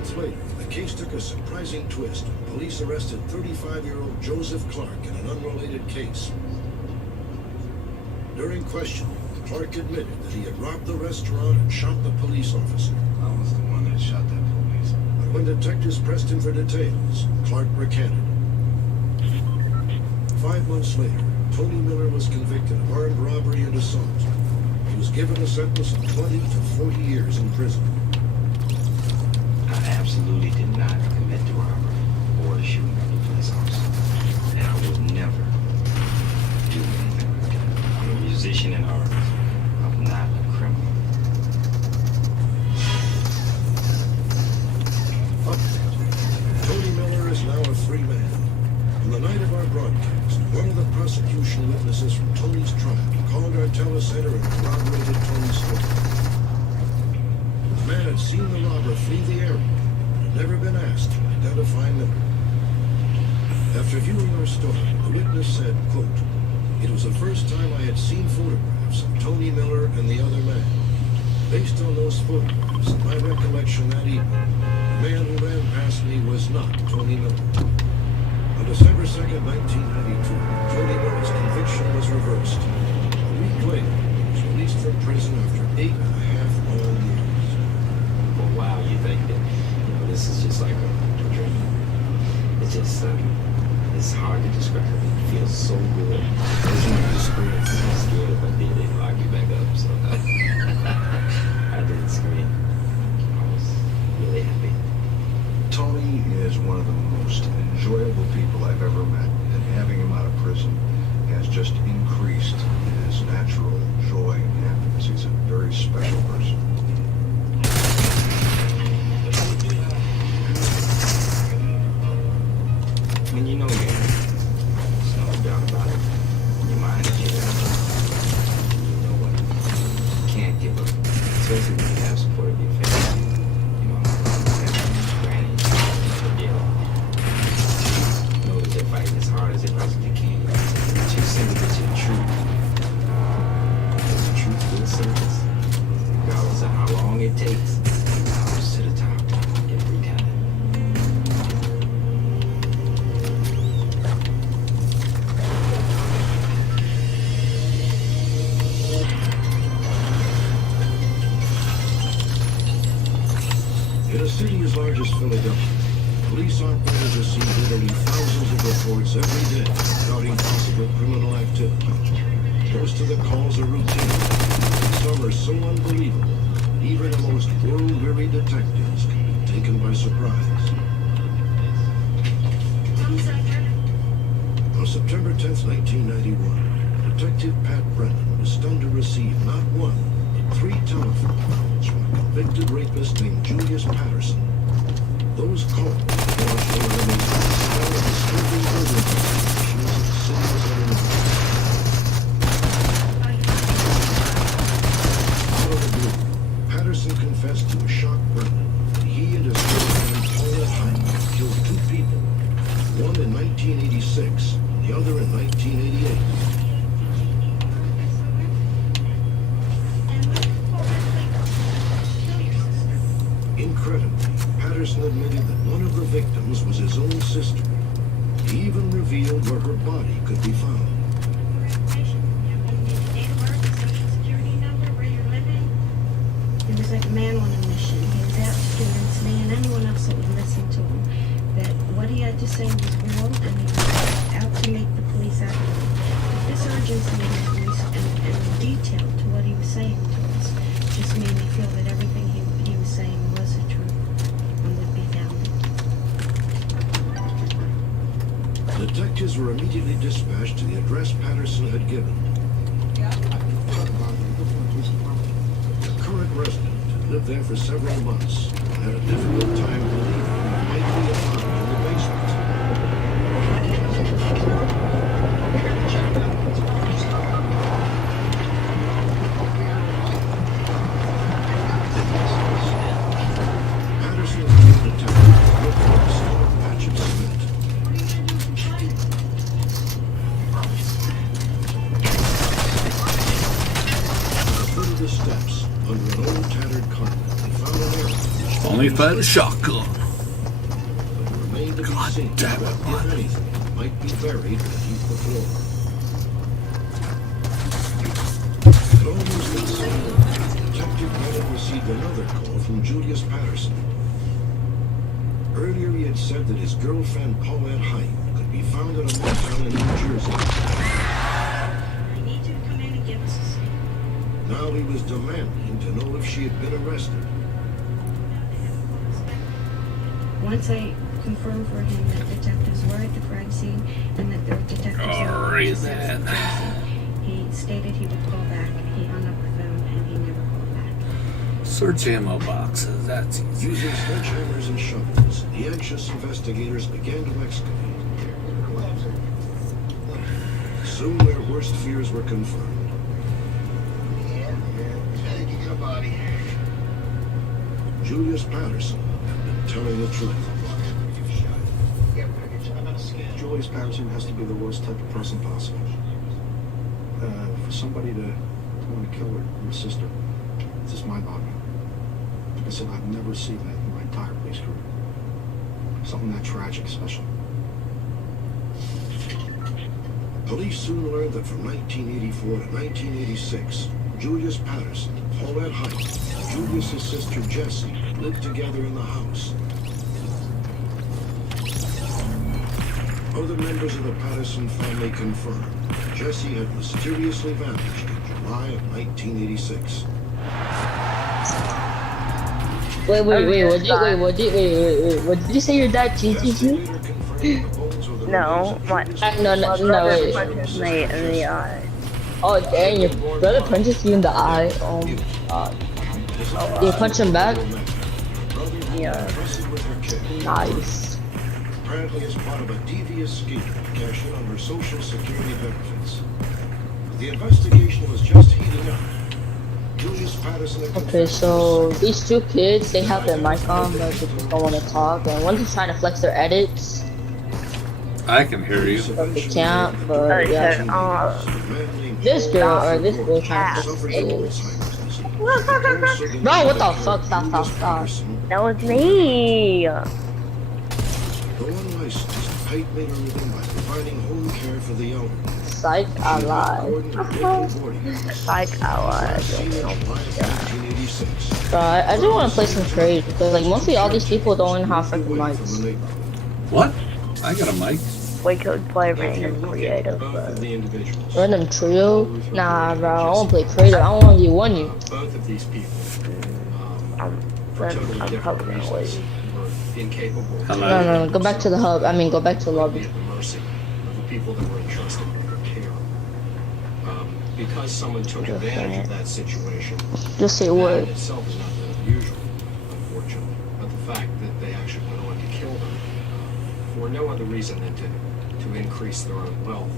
month later, the case took a surprising twist. Police arrested 35-year-old Joseph Clark in an unrelated case. During questioning, Clark admitted that he had robbed the restaurant and shot the police officer. I was the one that shot that police. But when detectives pressed him for details, Clark recanted. 5 months later, Tony Miller was convicted of armed robbery and assault. He was given a sentence of 20 to 40 years in prison. I absolutely did not commit the robbery or the shooting of the police officer. And I would never do anything like that. I'm a musician and artist. I'm not a criminal. Tony Miller is now a free man. On the night of our broadcast, one of the prosecution witnesses from Tony's trial called our telecenter and corroborated Tony's story. The man had seen the robber flee the area and had never been asked to identify Miller. After viewing our story, the witness said, quote, "It was the first time I had seen photographs of Tony Miller and the other man. Based on those photographs and my recollection that evening, the man who ran past me was not Tony Miller." On December 2nd, 1992, Tony Miller's conviction was reversed. A week later, he was released from prison after 8.5 long years. For a while, you think that, this is just like a dream. It's just, it's hard to describe. It feels so good. There's no experience. I'm scared if I did it, lock you back up. So I didn't scream. I was really happy. Tony is one of the most enjoyable people I've ever met, and having him out of prison has just increased his natural joy and happiness. He's a very special person. When you know you're in it, there's no doubt about it. Your mind is your you know what? You can't give up. Especially when you have support of your family. They're fighting as hard as they possibly can to send it to the truth. Because the truth will surface, regardless of how long it takes. It comes to the top every time. In a city as large as Philadelphia, police operators receive literally thousands of reports every day regarding possible criminal activity. Most of the calls are routine. Some are so unbelievable, even the most world-weary detectives can be taken by surprise. On September 10th, 1991, Detective Pat Brennan was stunned to receive not one, but 3 telephone calls from a convicted rapist named Julius Patterson. Those calls launched one of the most disturbing murder investigations the city has ever known. Out of the blue, Patterson confessed to a shocked Brennan that he and his girlfriend Paula Hyde killed 2 people, one in 1986 and the other in 1988. Incredibly, Patterson admitted that one of the victims was his own sister. He even revealed where her body could be found. It was like a man on a mission. He was out to convince me and anyone else that would listen to him that what he had to say was real, and he was out to make the police act. This urgency in the police and detail to what he was saying to us just made me feel that everything he was saying was the truth and would be founded. Detectives were immediately dispatched to the address Patterson had given. The current resident had lived there for several months and had a difficult time believing there might be a body in the basement. Patterson told detectives to look for a small patch of cement. At the foot of the steps, under an old tattered carpet, they found an area which Only fired a shotgun. But it remained to be God seen damn it, what, man. if anything, might be buried beneath the floor. At almost that same moment, Detective Bennett received another call from Julius Patterson. Earlier he had said that his girlfriend Paulette Height could be found at a motel in New Jersey. I need you to come in and give us a signal. Now he was demanding to know if she had been arrested. Once I confirmed for him that detectives were at the crime scene and that there were detectives Alright, that then. he stated he would call back. He hung up the phone and he never called back. Search ammo boxes. That's easy. Using sledgehammers and shovels, the anxious investigators began to excavate. Soon their worst fears were confirmed. Julius Patterson had been telling the truth. Julius Patterson has to be the worst type of person possible. For somebody to want to kill her sister, it's just mind-boggling. Like I said, I've never seen that in my entire police career. Something that tragic, especially. Police soon learned that from 1984 to 1986, Julius Patterson, Paulette Height, and Julius's sister Jessie lived together in the house. Other members of the Patterson family confirmed Jessie had mysteriously vanished in July of 1986. Wait, what did you say your dad cheated Jessie you? later confirmed the bones were the No, remains of my- Julius No, Patterson's no, wait. Punched me in the eye. Oh, dang, your brother punches you in the eye. Oh my god. You punch him back? Yeah. Nice. Apparently as part of a devious scheme to cash in on her Social Security benefits. The investigation was just heating up. Julius Patterson had Okay, confessed so to the these two kids, they have their mic on, but they just don't want to talk. And one's just trying to flex their edits. I can hear you. But they can't, but yeah. This girl, or this girl trying to flex their edits. Bro, what the fuck? Stop. That was me. The unlicensed Height made her living by providing home care for the elderly. Psych, I lied. Like I was. Seen in July of 1986. Bro, I just want to play some trades because like mostly all these people don't even have freaking mics. What? I got a mic. We could play random creative, but The individuals. Random trio? Nah, bro, I want to play creative. I don't want to get one you. Both of these people, for then totally I'm different probably gonna reasons, leave. were incapable. Hello? No, go back to the hub. I mean, go back to the Be lobby. at the mercy of the people that were entrusted with their care. Because someone took Just advantage saying. of that situation, Just say a that in word. itself is not that unusual, unfortunately. But the fact that they actually went on to kill them for no other reason than to increase their own wealth.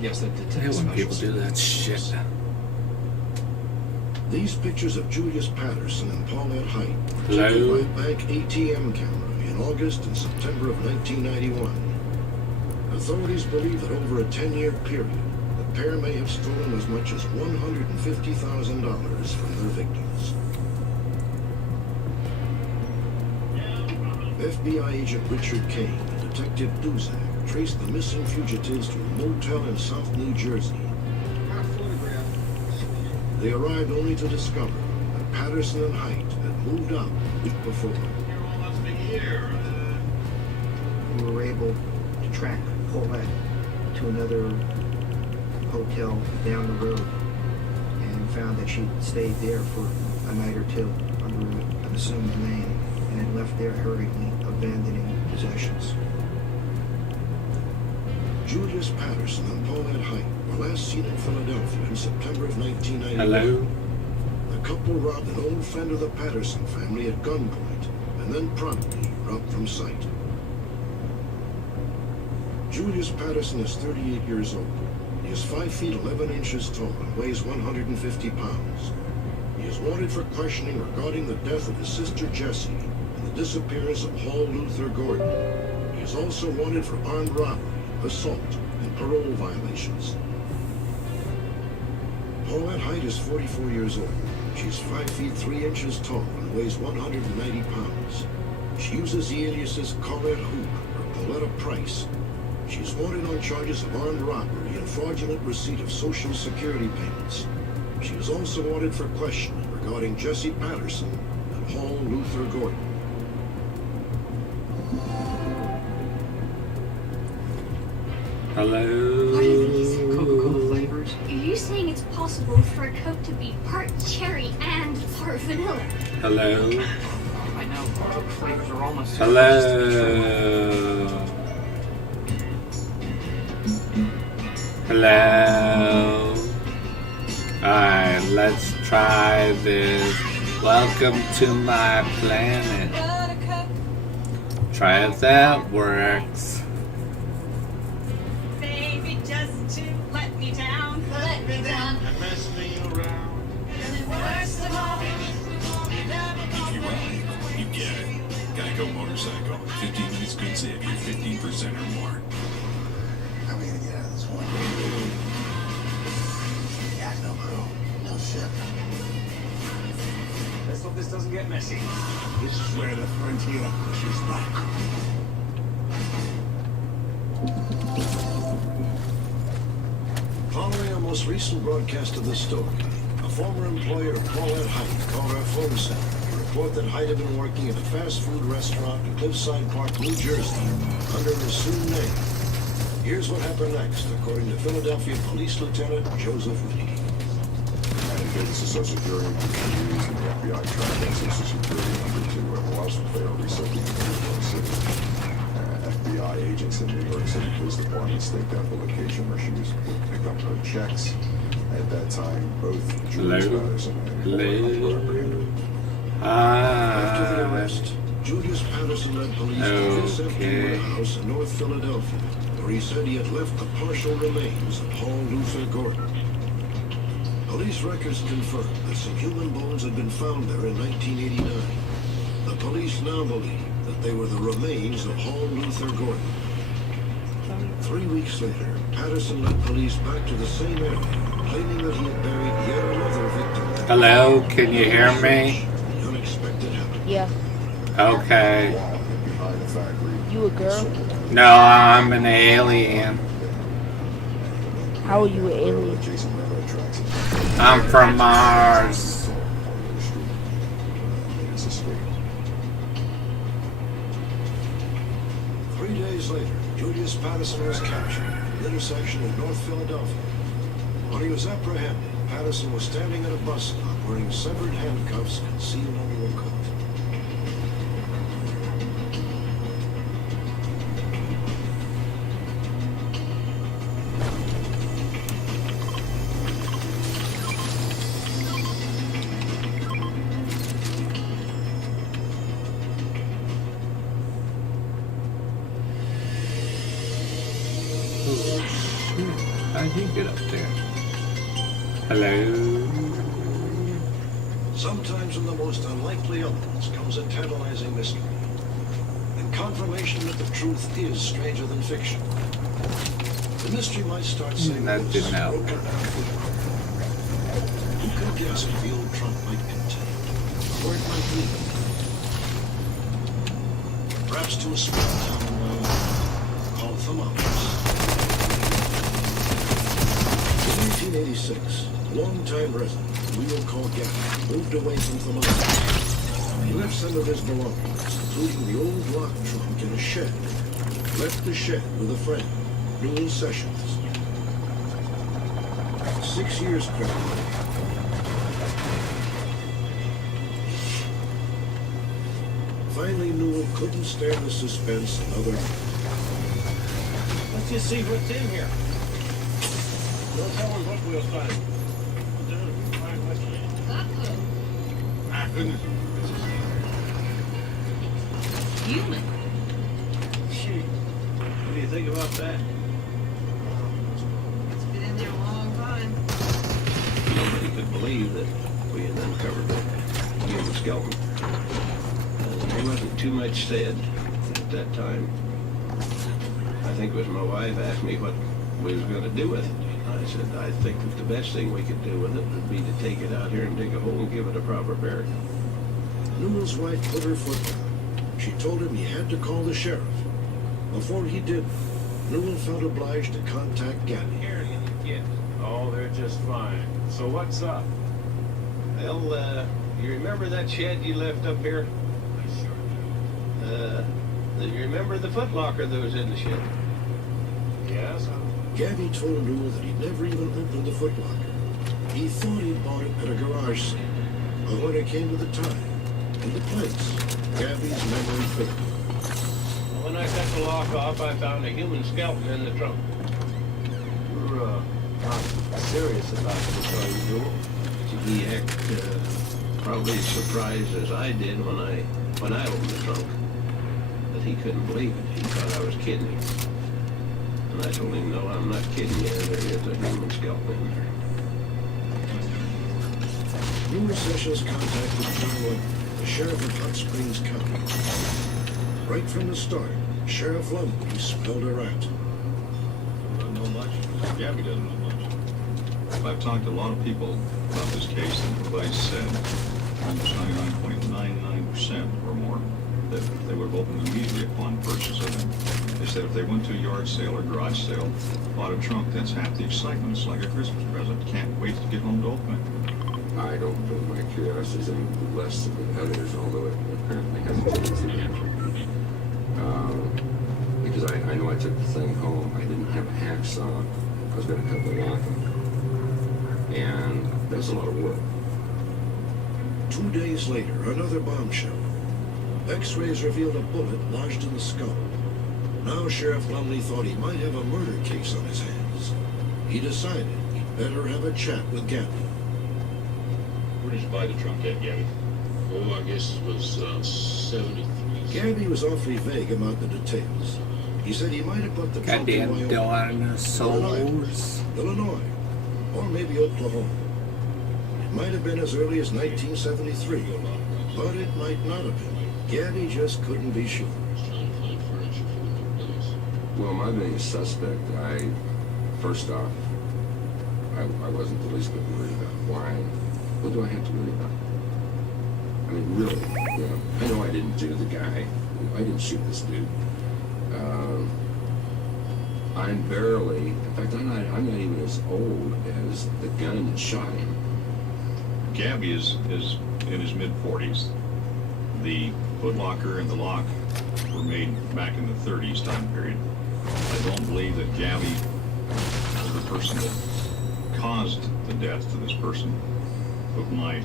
Yes, that did I take hate a when people special do that shit. These pictures of Julius Patterson and Paulette Height were Hello? taken by a bank ATM camera in August and September of 1991. Authorities believe that over a 10-year period, the pair may have stolen as much as $150,000 from their victims. FBI agent Richard Kane and Detective Duzak traced the missing fugitives to a motel in South New Jersey. They arrived only to discover that Patterson and Height had moved out a week before. We were able to track Paulette to another hotel down the road and found that she'd stayed there for a night or two under an assumed name and had left there hurriedly, abandoning possessions. Julius Patterson and Paulette Height were last seen in Philadelphia in September of 1991. Hello? The couple robbed an old friend of the Patterson family at gunpoint and then promptly dropped from sight. Julius Patterson is 38 years old. He is 5 feet 11 inches tall and weighs 150 pounds. He is wanted for questioning regarding the death of his sister Jessie and the disappearance of Paul Luther Gordon. He is also wanted for armed robbery, assault, and parole violations. Paulette Height is 44 years old. She is 5 feet 3 inches tall and weighs weighs 190 pounds. She uses the aliases Colette Hoop or Pauletta Price. She's wanted on charges of armed robbery and fraudulent receipt of Social Security payments. She was also wanted for questioning regarding Jesse Patterson and Paul Luther Gordon. Hello. Coca-Cola flavors. Are you saying it's possible for a Coke to be part cherry and part vanilla? Hello. I know Coke flavors are almost. Hello. Hello. Alright, let's try this. Welcome to my planet. Try if that works. Baby, just to let me down. Let me down. And mess me around. And then worst of all, If you ride, you get it. Geico Motorcycle. 15 minutes could save you 15% or more. How are we gonna get out of this one? Yeah, no crew, no ship. let's hope this doesn't get messy. This is where the frontier pushes back. Following our most recent broadcast of the story, a former employer of Paulette Height called our phone center to report that Height had been working at a fast food restaurant in Cliffside Park, New Jersey, under an assumed name. Here's what happened next, according to Philadelphia Police Lieutenant Joseph Whitty. Indicates the Social Security number 2 and the FBI tracked Social Security number 2 at a Las Vegas researching in New York City. FBI agents in New York City Police Department staked out the location where she was to pick up her checks. At that time, both Julius Patterson and Paulette were apprehended. After the arrest, Julius Patterson led police to this empty Okay. warehouse in North Philadelphia, where he said he had left the partial remains of Paul Luther Gordon. Police records confirmed that some human bones had been found there in 1989. The police now believe that they were the remains of Paul Luther Gordon. 3 weeks later, Patterson led police back to the same area, claiming that he had buried yet another victim. Hello, can you hear me? The unexpected happened. Yeah. Okay. Behind the factory. You a girl? No, I'm an alien. How are you an alien? Jason Railroad tracks. I'm from Mars. It's a street. 3 days later, Julius Patterson was captured at the intersection of North Philadelphia. When he was apprehended, Patterson was standing at a bus stop wearing severed handcuffs concealed under a coat. How'd you get up there? Hello? Sometimes in the most unlikely elements comes a tantalizing mystery, and confirmation that the truth is stranger than fiction. The mystery might start saying That this, didn't help. broken down. Who could guess what the old trunk might contain, or it might lead? Perhaps to a small town called Thermopolis. In 1986, longtime resident Leo Colgate moved away from Thermopolis. He left some of his belongings, including the old lock trunk in a shed. Left the shed with a friend, Newell Sessions. 6 years crept by. Finally, Newell couldn't stand the suspense another day. Let's just see what's in here. Don't tell them what we'll find. Ah, goodness. Human. Shoot. What do you think about that? It's been in there a long time. Nobody could believe that we had uncovered a human skeleton. There wasn't too much said at that time. I think it was my wife asked me what we was going to do with it. I said, I think that the best thing we could do with it would be to take it out here and dig a hole and give it a proper burial. Newell's wife put her foot down. She told him he had to call the sheriff. Before he did, Newell felt obliged to contact Gabby. Oh, they're just fine. So what's up? Well, you remember that shed you left up here? You remember the footlocker that was in the shed? Yes? Gabby told Newell that he'd never even opened the footlocker. He thought he'd bought it at a garage sale. But when it came to the time and the place, Gabby's memory failed. Well, when I cut the lock off, I found a human skeleton in the trunk. You're, not serious about this, are you, Newell? He acted probably as surprised as I did when I opened the trunk. But he couldn't believe it. He thought I was kidding him. And I told him, no, I'm not kidding you. There is a human skeleton in there. Numerous sessions contacted John Lumley, the sheriff of Hot Springs County. Right from the start, Sheriff Lumley spelled her out. Doesn't know much. Gabby doesn't know much. I've talked to a lot of people about this case, and everybody said almost 99.99% or more that they would have opened immediately upon purchase of it. They said if they went to a yard sale or garage sale, bought a trunk, that's half the excitement. It's like a Christmas present. Can't wait to get home to open it. I don't think my curiosity is any less than the others, although it apparently has a tendency to. Because I know I took the thing home. I didn't have a hacksaw. I was going to cut the lock off. And that's a lot of work. 2 days later, another bombshell. X-rays revealed a bullet lodged in the skull. Now Sheriff Lumley thought he might have a murder case on his hands. He decided he'd better have a chat with Gabby. Where did you buy the trunk at, Gabby? Oh, I guess it was 73. Gabby was awfully vague about the details. He said he might have put the trunk in Goddamn Wyoming, dinosaurs. Illinois, or maybe Oklahoma. It might have been as early as 1973, but it might not have been. Gabby just couldn't be sure. Well, my being a suspect, first off, I wasn't the least bit worried about why. What do I have to worry about? I mean, really, I know I didn't do the guy. I didn't shoot this dude. I'm barely, in fact, I'm not even as old as the gun that shot him. Gabby is in his mid-40s. The footlocker and the lock were made back in the 30s time period. I don't believe that Gabby was the person that caused the death to this person, but my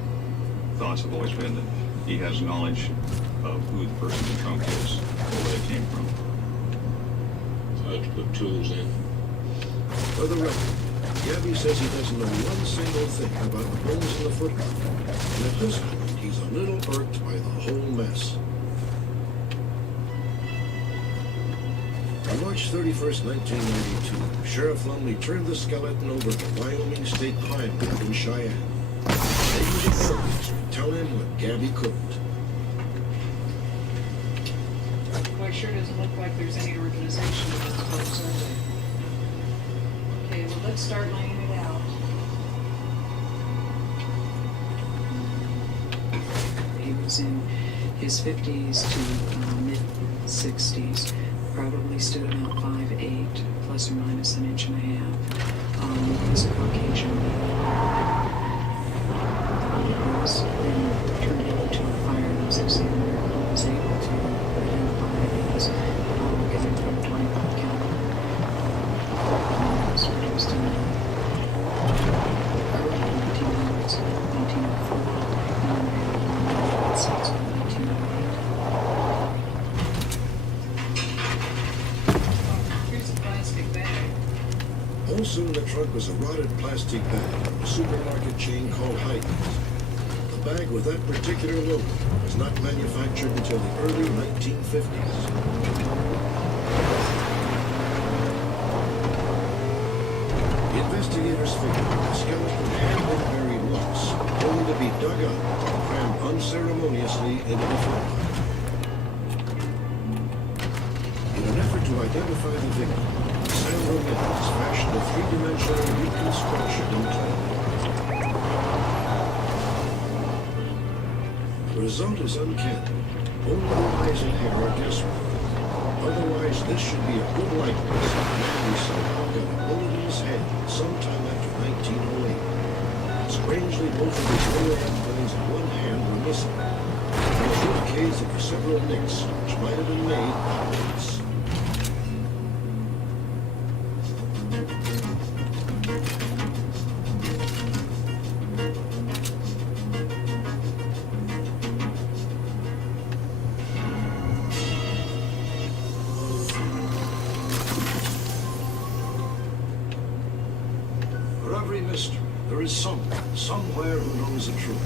thoughts have always been that he has knowledge of who the person in the trunk is or where they came from. So I had to put tools in. For the record, Gabby says he doesn't know one single thing about the bones in the footlocker, and at this point, he's a little irked by the whole mess. On March 31st, 1992, Sheriff Lumley turned the skeleton over to Wyoming State Crime Lab in Cheyenne. They use authorities to tell him what Gabby couldn't. Well, it sure doesn't look like there's any organization in those folks, are there? Okay, well, let's start laying it out. He was in his 50s to mid-60s, probably stood about 5'8", plus or minus an inch and a half. He was a Caucasian male. He was then turned over to a forensic examiner who was able to identify his given 25 caliber. Was produced in the early 1900s, 1904, and available in 1908. Here's a plastic bag. Also in the trunk was a rotted plastic bag from a supermarket chain called Heidi's. The bag with that particular logo was not manufactured until the early 1950s. The investigators figured the skeleton had been buried once, only to be dug up and crammed unceremoniously into the footlocker. In an effort to identify the victim, Sandra Mills fashioned a three-dimensional reconstruction in clay. result is uncanny. Only the eyes and hair are guesswork. Otherwise, this should be a good likeness of a man who somehow got a bullet in his head sometime after 1908. Strangely, both of his lower hand bones and one hand were missing. In a short case, there were several nicks, which might have been made by bullets. For every mystery, there is someone, somewhere who knows the truth.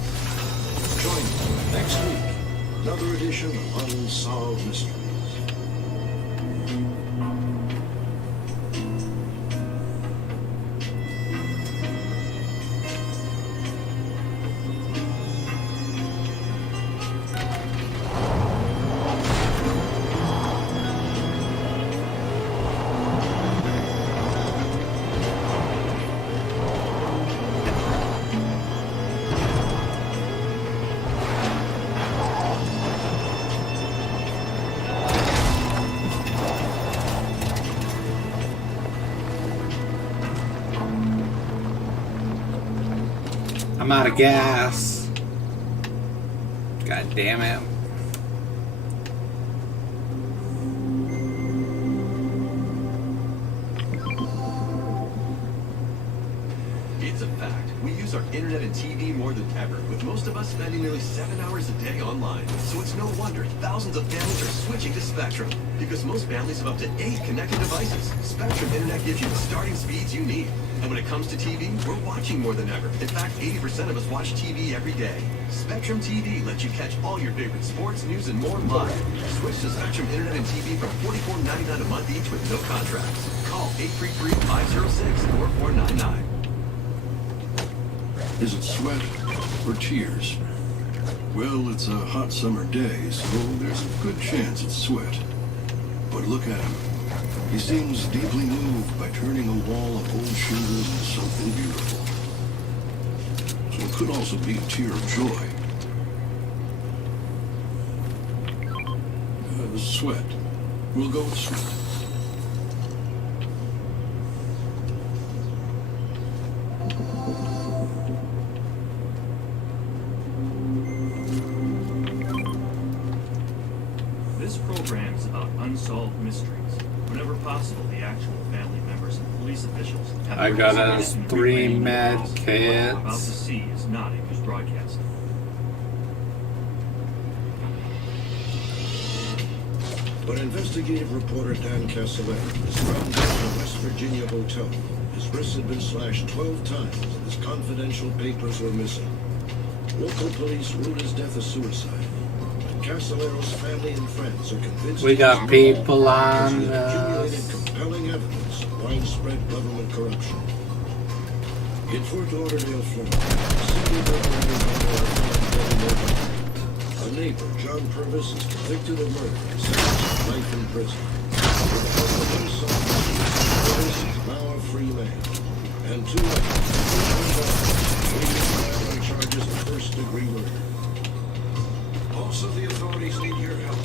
Join me next week, another edition of Unsolved Mysteries. I'm out of gas. God damn it. It's a fact. We use our internet and TV more than ever, with most of us spending nearly 7 hours a day online. So it's no wonder thousands of families are switching to Spectrum, because most families have up to 8 connected devices. Spectrum Internet gives you the starting speeds you need. And when it comes to TV, we're watching more than ever. In fact, 80% of us watch TV every day. Spectrum TV lets you catch all your favorite sports, news, and more live. Switch to Spectrum Internet and TV for $44.99 a month each with no contracts. Call 833-506-4499. Is it sweat or tears? Well, it's a hot summer day, so there's a good chance it's sweat. But look at him. He seems deeply moved by turning a wall of old shingles into something beautiful. So it could also be a tear of joy. Sweat. We'll go with sweat. This program is about unsolved mysteries. Whenever possible, the actual family members and police officials have I got us participation in 3 relaying the med cause. What we're about to kits. see is not a news broadcast. But investigative reporter Dan Castellano is found at a West Virginia hotel. His wrists had been slashed 12 times and his confidential papers were missing. Local police ruled his death a suicide. And Castellano's family and friends are convinced We got he's people because he on had accumulated this. compelling evidence of widespread government corruption. In Fort Lauderdale, Florida, city a neighbor, John Purvis, is convicted of murder and sentenced to life in prison. With the help of unsolved mysteries, Purvis is now a free man. And 2 others, on charges of first-degree murder. Also, the authorities need your help.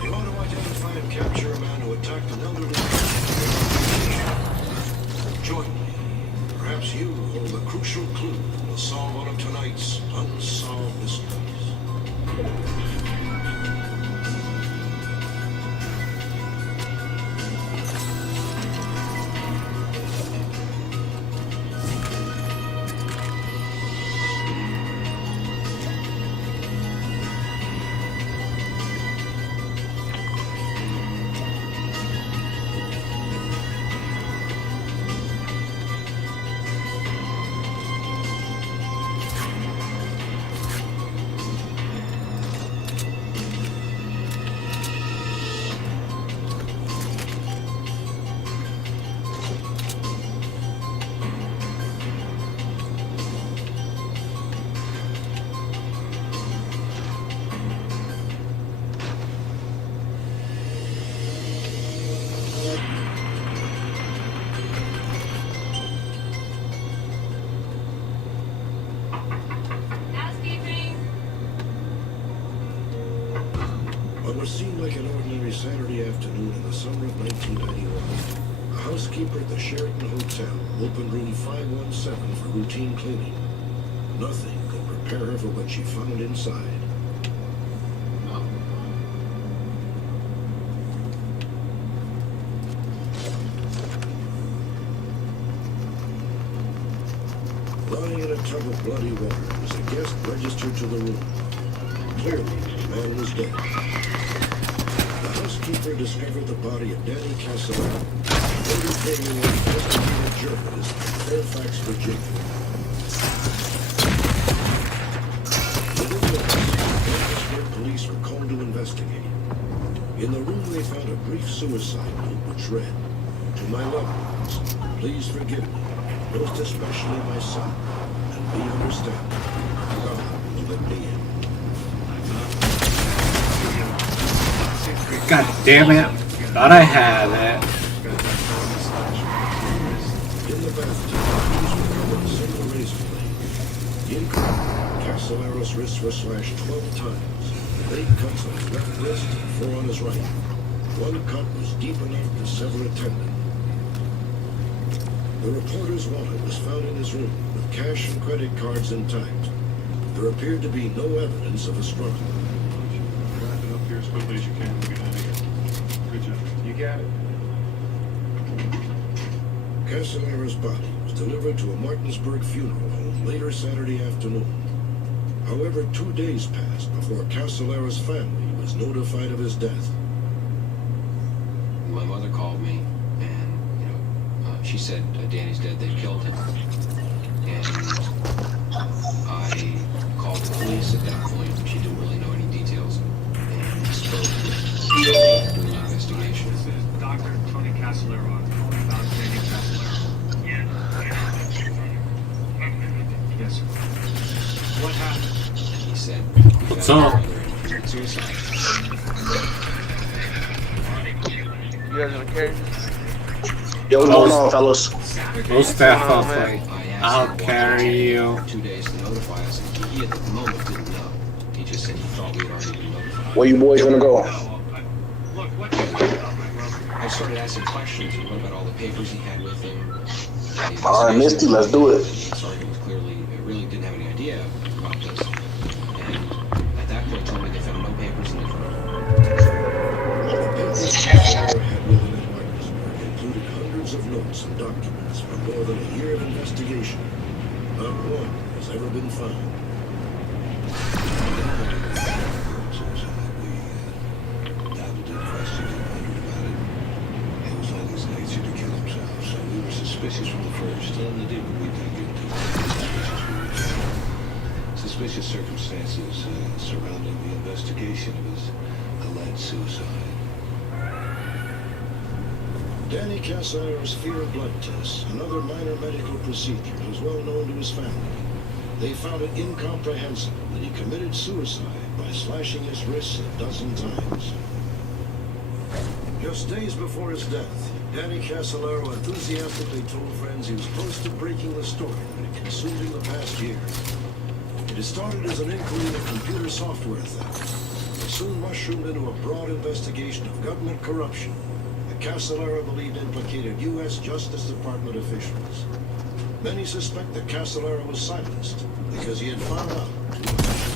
They want to identify and capture a man who attacked an elderly man. Join me. Perhaps you hold a crucial clue that will solve one of tonight's unsolved mysteries. what seemed like an ordinary Saturday afternoon in the summer of 1991, a housekeeper at the Sheraton Hotel opened room 517 for routine cleaning. Nothing could prepare her for what she found inside. Lying in a tub of bloody water was a guest registered to the room. Clearly, the man was dead. The housekeeper discovered the body of Danny Castellano, 43-year-old investigative journalist from Fairfax, Virginia. Within minutes, Fairfax police were called to investigate. In the room, they found a brief suicide note which read, "To my loved ones, please forgive me, most especially my son, and be understanding. God will let me in." God damn it. Thought I had it. In the bathtub, police recovered a single razor blade. In court, Castellaro's wrists were slashed 12 times. 8 cuts on his left wrist and 4 on his right. One cut was deep enough to sever a tendon. The reporter's wallet was found in his room, with cash and credit cards intact. There appeared to be no evidence of a struggle. Wrap it up here as quickly as you can. We'll get out of here. Good job. You got it. Castellaro's body was delivered to a Martinsburg funeral home later Saturday afternoon. However, 2 days passed before Castellaro's family was notified of his death. My mother called me, and she said Danny's dead. They killed him, and I called the police at that point. She didn't really know any details, and spoke with doing an investigation. This is Dr. Tony Castellaro. I'm calling about Danny Castellaro. Yes, sir. What happened? He said, What's up? Suicide. You guys okay? Yo, what's going on, fellas? We'll staff up like, I'll carry you. 2 days to notify us, and he at the moment didn't know. He just said he thought we had already been notified. Where you boys gonna go? Look, what do you want about my brother? I started asking questions. What about all the papers he had with him? Alright, Misty, let's do it. Sergeant was really didn't have any idea about this. And at that point, told me they found no papers in the phone. The papers Castellaro had with him in Martinsburg included hundreds of notes and documents from more than a year of investigation. Not one has ever been found. Suspicious from the first. Tell them to do what we did get to. Suspicious circumstances surrounding the investigation of his alleged suicide. Danny Castellaro's fear of blood tests, another minor medical procedure, was well known to his family. They found it incomprehensible that he committed suicide by slashing his wrists a dozen times. Just days before his death, Danny Castellaro enthusiastically told friends he was close to breaking the story that had consumed him the past year. It had started as an inquiry into computer software theft. It soon mushroomed into a broad investigation of government corruption that Castellaro believed implicated U.S. Justice Department officials. Many suspect that Castellaro was silenced because he had found out too much.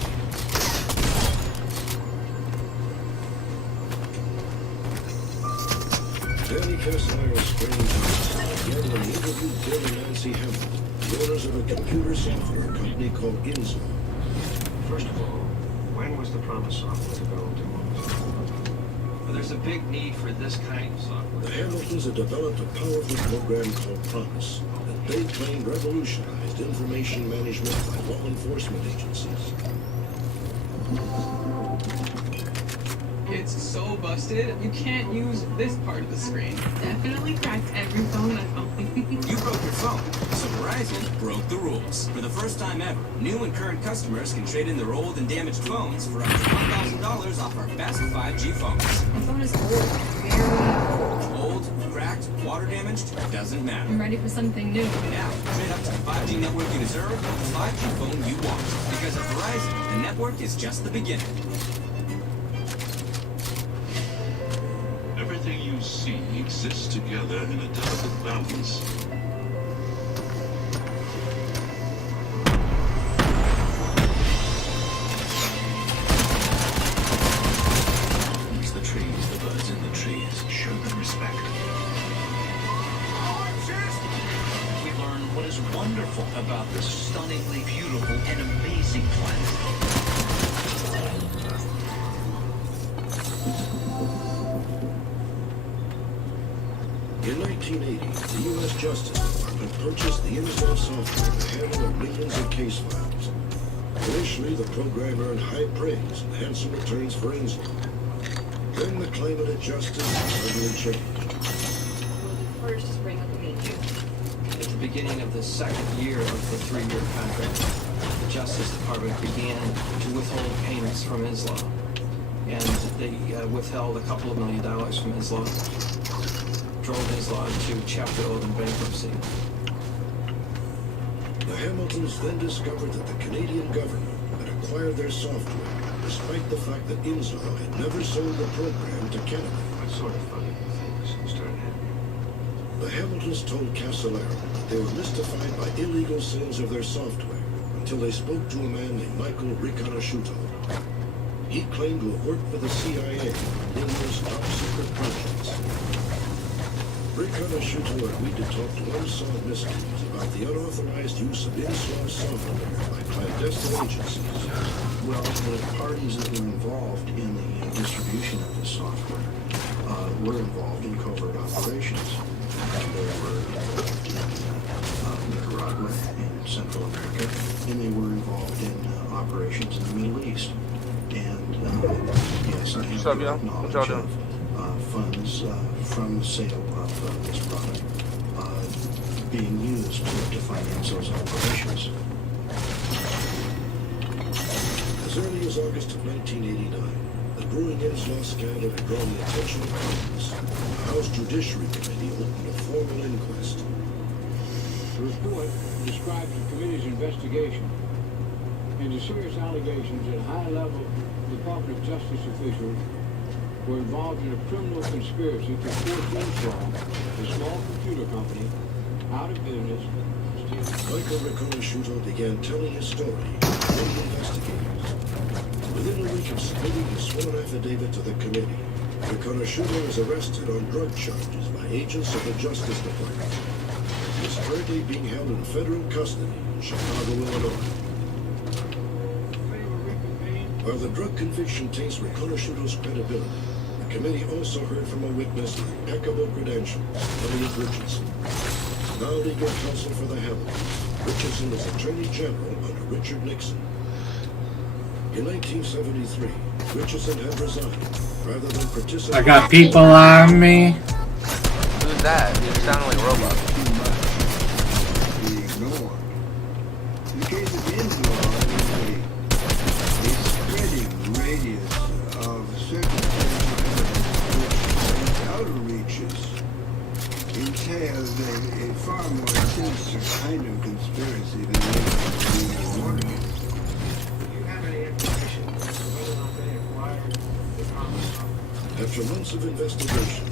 Danny Castellaro's strange house began when he interviewed Bill and Nancy Hamilton, the owners of a computer software company called Inzo. First of all, when was the promise software developed and what was it? Well, there's a big need for this kind of software. The Hamiltons had developed a powerful program called Promise that they claimed revolutionized information management by law enforcement agencies. It's so busted, you can't use this part of the screen. Definitely cracked every phone I own. You broke your phone, so Verizon broke the rules. For the first time ever, new and current customers can trade in their old and damaged phones for up to $1,000 off our best 5G phones. My phone is old, very Old, cracked, water damaged, doesn't matter. I'm ready for something new. Now, trade up to the 5G network you deserve with the 5G phone you want. Because at Verizon, the network is just the beginning. everything you see exists together in a delicate balance. It's the trees, the birds in the trees. Show them respect. We learn what is wonderful about this stunningly beautiful and amazing planet. In 1980, the U.S. Justice Department purchased the Intel software to handle millions of case files. Initially, the program earned high praise and handsome returns for Intel. Then the climate of justice suddenly changed. First, just bring up the meeting. At the beginning of the second year of the 3-year contract, the Justice Department began to withhold payments from Islam. And they withheld a couple of $1 million from Islam, drove Islam to Chapter 11 bankruptcy. The Hamiltons then discovered that the Canadian government had acquired their software, despite the fact that Intel had never sold the program to Canada. It's sort of funny to think this started happening. The Hamiltons told Casolaro that they were mystified by illegal sales of their software until they spoke to a man named Michael Riconosciuto. He claimed to have worked for the CIA on numerous top-secret projects. Riconosciuto agreed to talk to unsolved mysteries about the unauthorized use of in-source software by clandestine agencies. Well, the parties that were involved in the distribution of this software were involved in covert operations. They were involved in Nicaragua and Central America, and they were involved in operations in the Middle East. And yes, I have direct knowledge of funds from the sale of this product being used to finance those operations. As early as August of 1989, the brewing Inslaw scandal had drawn the attention of Congress. The House Judiciary Committee opened a formal inquest. The report describes the committee's investigation and the serious allegations that high-level Department of Justice officials were involved in a criminal conspiracy to force Inslaw, a small computer company, out of business. Michael Riconosciuto began telling his story to the investigators. Within a week of submitting his sworn affidavit to the committee, Riconosciuto was arrested on drug charges by agents of the Justice Department. He is currently being held in federal custody in Chicago, Illinois. While the drug conviction taints Riconosciuto's credibility, the committee also heard from a witness with impeccable credentials, Elliot Richardson. Now legal counsel for the Hamiltons, Richardson was Attorney General under Richard Nixon. In 1973, Richardson had resigned rather than participate. I got people on me. Who's that? You sound like a robot. In the case of Inslaw, a spreading radius of circumstantial evidence which outer reaches entails a far more sinister kind of conspiracy than the Watergate. After months of investigation,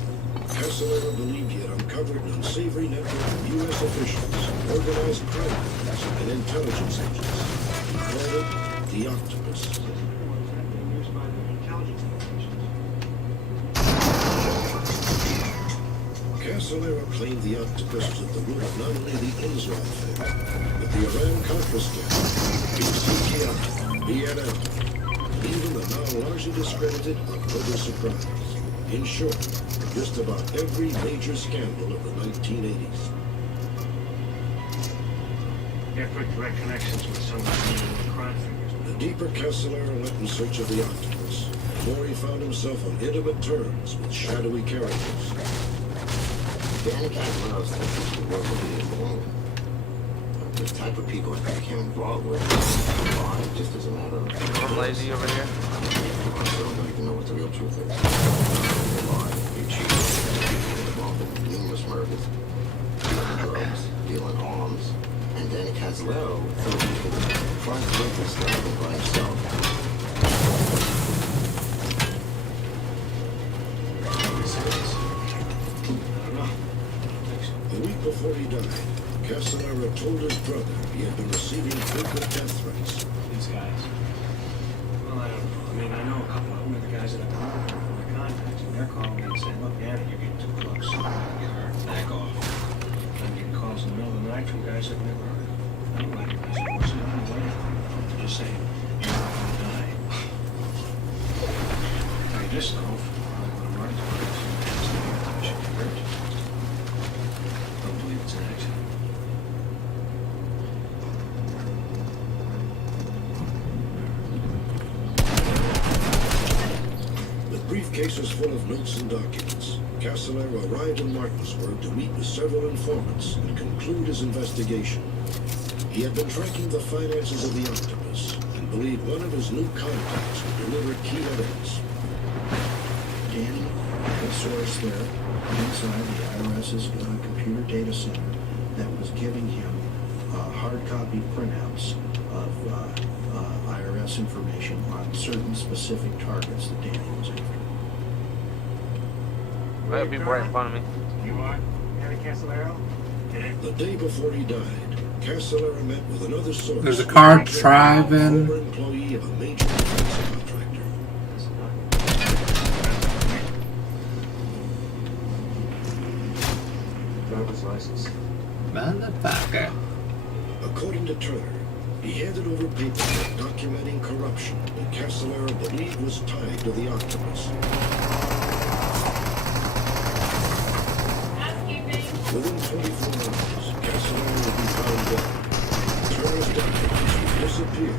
Casolaro believed he had uncovered an unsavory network of U.S. officials, organized crime groups, and intelligence agents. He called it the Octopus. Casolaro claimed the Octopus was at the root of not only the Inslaw affair, but the Iran-Contra scandal, BCTI, BNL, even the now largely discredited October Surprise. In short, just about every major scandal of the 1980s. You have quick direct connections with some of the crime figures. The deeper Casolaro went in search of the Octopus, the more he found himself on intimate terms with shadowy characters. Danny Casolaro thinks the world will be involved. The type of people that became involved with it just as a matter of... I'm lazy over here. So don't even know what the real truth is. They lied, they cheated, they involved in numerous murders, dealing drugs, dealing arms, and Danny Casolaro thought he could front business level by himself. Are you serious? before he died, Castellara told his brother he had been receiving frequent death threats. These guys. Well, I don't know. I mean, I know a couple of them are the guys that I've been working with, my contacts, and they're calling me and saying, look, Danny, you're getting too close. You're gonna get hurt. Back off. I'm getting calls in the middle of the night from guys I've never heard of. I don't like it. I said, what's the only way? They're just saying, you're not gonna die. Tell you this, though, I'm gonna run to it. I should get hurt. Don't believe it's an accident. With briefcases full of notes and documents, Castellara arrived in Martinsburg to meet with several informants and conclude his investigation. He had been tracking the finances of the Octopus and believed one of his new contacts would deliver key evidence. Danny had a source there inside the IRS's computer data center that was giving him hard copy printouts of IRS information on certain specific targets that Danny was after. That'd be right in front of me. You are? Danny Castellaro? The day before he died, Castellara met with another source. There's a car driving. Former employee of a major defense contractor. Driver's license. Motherfucker. According to Turner, he handed over paperwork documenting corruption that Castellara believed was tied to the Octopus. Within 24 hours, Castellara would be found dead. Turner's documents would disappear,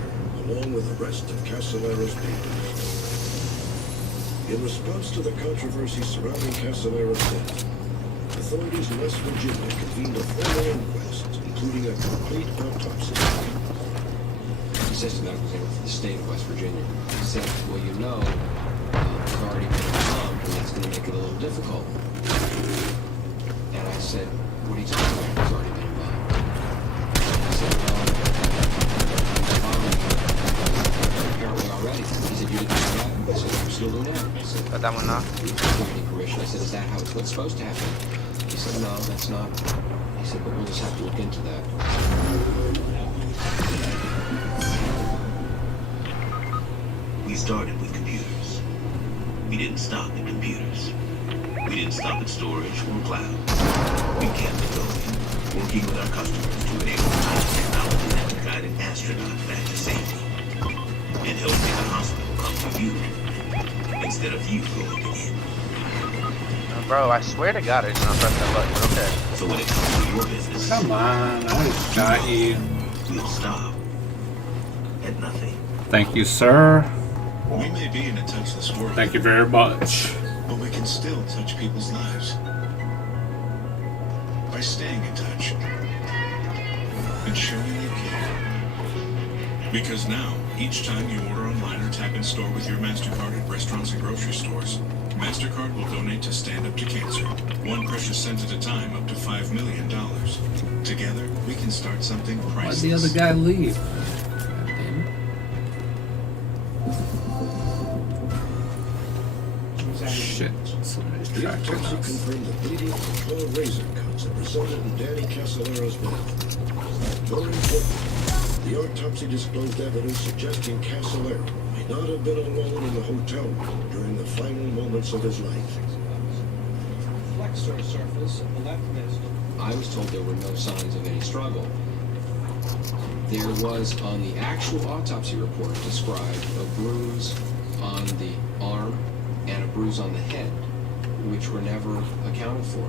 along with the rest of Castellara's papers. In response to the controversy surrounding Castellara's death, authorities in West Virginia convened a formal inquest, including a complete autopsy. He says to medical examiner for the state of West Virginia. He said, well, you know, he's already been involved, and that's going to make it a little difficult. And I said, what are you talking about? He's already been involved. He said, well, he's following apparently already. He said, you didn't do that? I said, I'm still doing that. I said, Got that one now? you didn't give any permission. I said, is that how it's what's supposed to happen? He said, no, that's not. He said, but we'll just have to look into that. We started with computers. We didn't stop at computers. We didn't stop at storage or cloud. We kept going, working with our customers to enable technology that would guide an astronaut back to safety and help make a hospital come to you instead of you going to it. Bro, I swear to God I did not press that button, but okay. So when it comes to your business, Come on, I just got you. we'll stop at nothing. Thank you, sir. We may be in a touchless world, Thank you very much. but we can still touch people's lives by staying in touch and showing you care. Because now, each time you order online or tap in store with your MasterCard at restaurants and grocery stores, MasterCard will donate to Stand Up to Cancer, one precious cent at a time, up to $5 million. Together, we can start something Why'd priceless. the other guy leave? Shit, somebody's The tracking autopsy us. confirmed the bleeding from 12 razor cuts that resulted in Danny Castellara's death. More importantly, the autopsy disclosed evidence suggesting Castellara may not have been alone in the hotel room during the final moments of his life. Flexor surface of the left wrist. I was told there were no signs of any struggle. There was, on the actual autopsy report, described a bruise on the arm and a bruise on the head, which were never accounted for.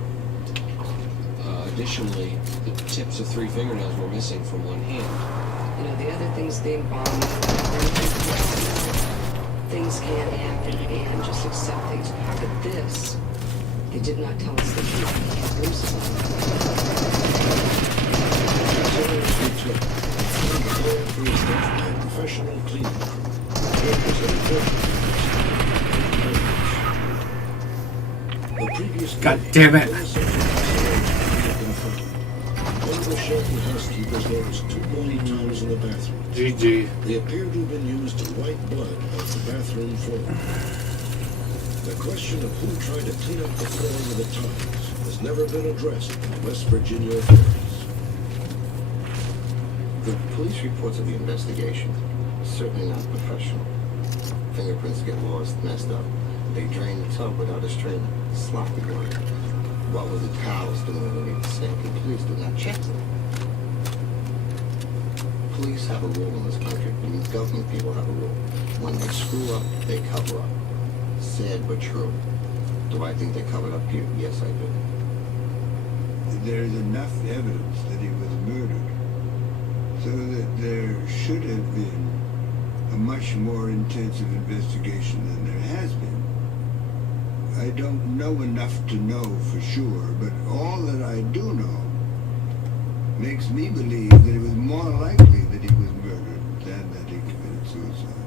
Additionally, the tips of 3 fingernails were missing from one hand. You know, the other things things can happen and just accept things. But this, they did not tell us that he had bruises on Castelara's retook, and the plan for his death by a professional cleaning crew. It was important. The previous God day, damn it. One of the shelter housekeepers noticed 2 bloody towels in the bathroom. GG. They appeared to have been used to wipe blood off the bathroom floor. The question of who tried to clean up the floor with the towels was has never been addressed by West Virginia authorities. The police reports of the investigation are certainly not professional. Fingerprints get lost, messed up. They drain the tub without a strainer. Sloppy work. What were the pals doing underneath the sink? And police did not check them. Police have a rule in this country. I mean, government people have a rule. When they screw up, they cover up. Sad but true. Do I think they covered up here? Yes, I do. There's enough evidence that he was murdered so that there should have been a much more intensive investigation than there has been. I don't know enough to know for sure, but all that I do know makes me believe that it was more likely that he was murdered than that he committed suicide.